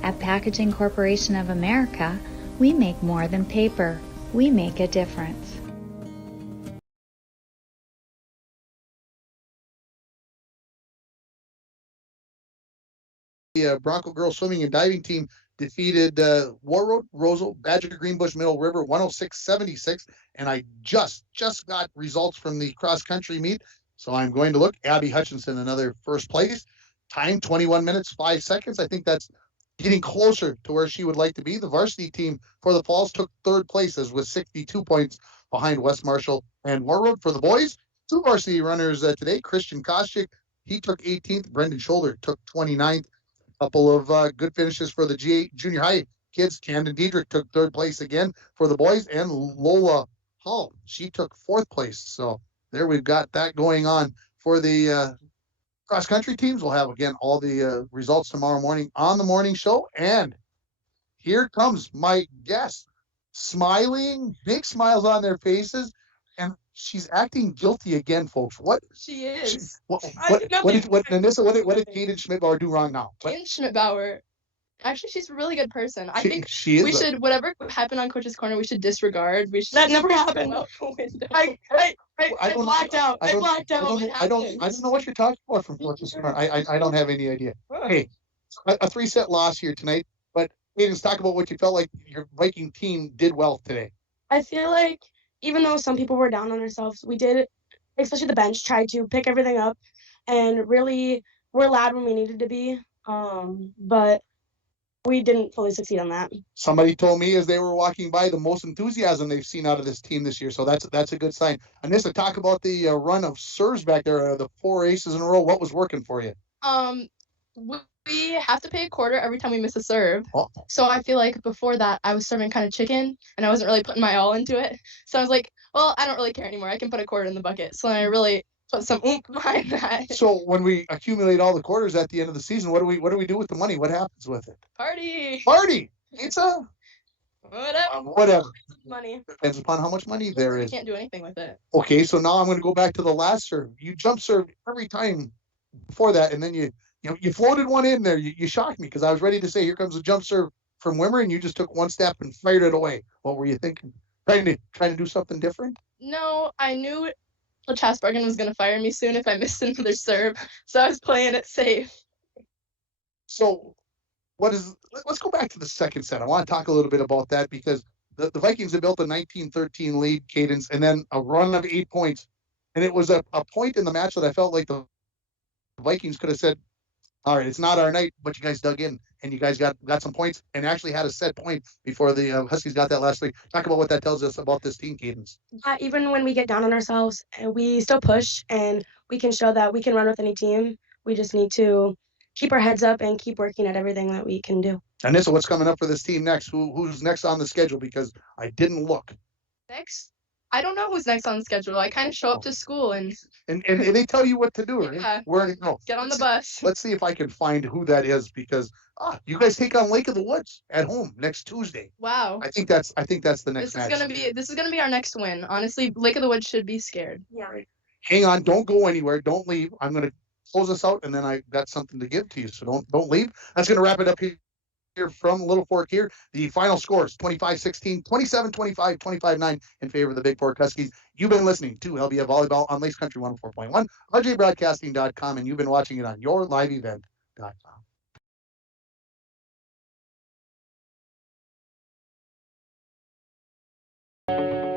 At Packaging Corporation of America, we make more than paper. We make a difference. The Bronco girls swimming and diving team defeated Warroad, Rosal, Badger, Greenbush, Middle River 106-76, and I just got results from the cross country meet, so I'm going to look. Abby Hutchinson, another first place, time 21 minutes 5 seconds. I think that's getting closer to where she would like to be. The varsity team for the Falls took third places with 62 points behind West Marshall and Warroad. For the boys, two varsity runners today. Christian Koschik, he took 18th. Brendan Shoulder took 29th. Couple of good finishes for the junior high kids. Camden Diedrich took third place again for the boys, and Lola Hall, she took fourth place. So there we've got that going on for the cross country teams. We'll have again all the results tomorrow morning on the morning show. And here comes my guest, smiling, big smiles on their faces, and she's acting guilty again, folks. What she is? What did Kaden Schmidbauer do wrong now? Kaden Schmidbauer, actually, she's a really good person. I think she we should, whatever happened on Coach's Corner, we should disregard. That never happened. I blacked out. I blacked out. I don't know what you're talking about from Coach's Corner. I don't have any idea. Hey, a 3-set loss here tonight, but let's talk about what you felt like your Viking team did well today. I feel like even though some people were down on ourselves, we did, especially the bench, tried to pick everything up and really were loud when we needed to be. But we didn't fully succeed on that. Somebody told me as they were walking by the most enthusiasm they've seen out of this team this year. So that's a good sign. Anissa, talk about the run of serves back there, the 4 aces in a row. What was working for you? We have to pay a quarter every time we miss a serve. Oh. So I feel like before that, I was serving kind of chicken, and I wasn't really putting my all into it. So I was like, well, I don't really care anymore. I can put a quarter in the bucket. So I really put some oomph behind that. So when we accumulate all the quarters at the end of the season, what do we do with the money? What happens with it? Party. Pizza. Whatever. Money. Depends upon how much money there is. You can't do anything with it. Okay, so now I'm going to go back to the last serve. You jump served every time before that, and then you floated one in there. You shocked me because I was ready to say, here comes a jump serve from Wimmer, and you just took one step and fired it away. What were you thinking? Trying to do something different? No, I knew Chasbargen was going to fire me soon if I missed another serve, so I was playing it safe. So let's go back to the second set. I want to talk a little bit about that because the Vikings have built a 19-13 lead cadence and then a run of 8 points. And it was a point in the match that I felt like the Vikings could have said, all right, it's not our night, but you guys dug in and you guys got some points and actually had a set point before the Huskies got that last week. Talk about what that tells us about this team cadence. Even when we get down on ourselves, we still push, and we can show that we can run with any team. We just need to keep our heads up and keep working at everything that we can do. And what's coming up for this team next? Who's next on the schedule? Because I didn't look. Next, I don't know who's next on the schedule. I kind of show up to school and they tell you what to do, right? Yeah. Where to go. Get on the bus. Let's see if I can find who that is, because you guys take on Lake of the Woods at home next Tuesday. Wow. I think that's the next match. This is gonna be our next win. Honestly, Lake of the Woods should be scared. Yeah. Right. Hang on, don't go anywhere. Don't leave. I'm gonna close us out, and then I got something to give to you. So don't leave. That's gonna wrap it up here from Littlefork here. The final scores 25-16, 27-25, 25-9 in favor of the Bigfork Huskies. You've been listening to LBF Volleyball on Lace Country 104.1, rjbroadcasting.com, and you've been watching it on yourliveevent.com.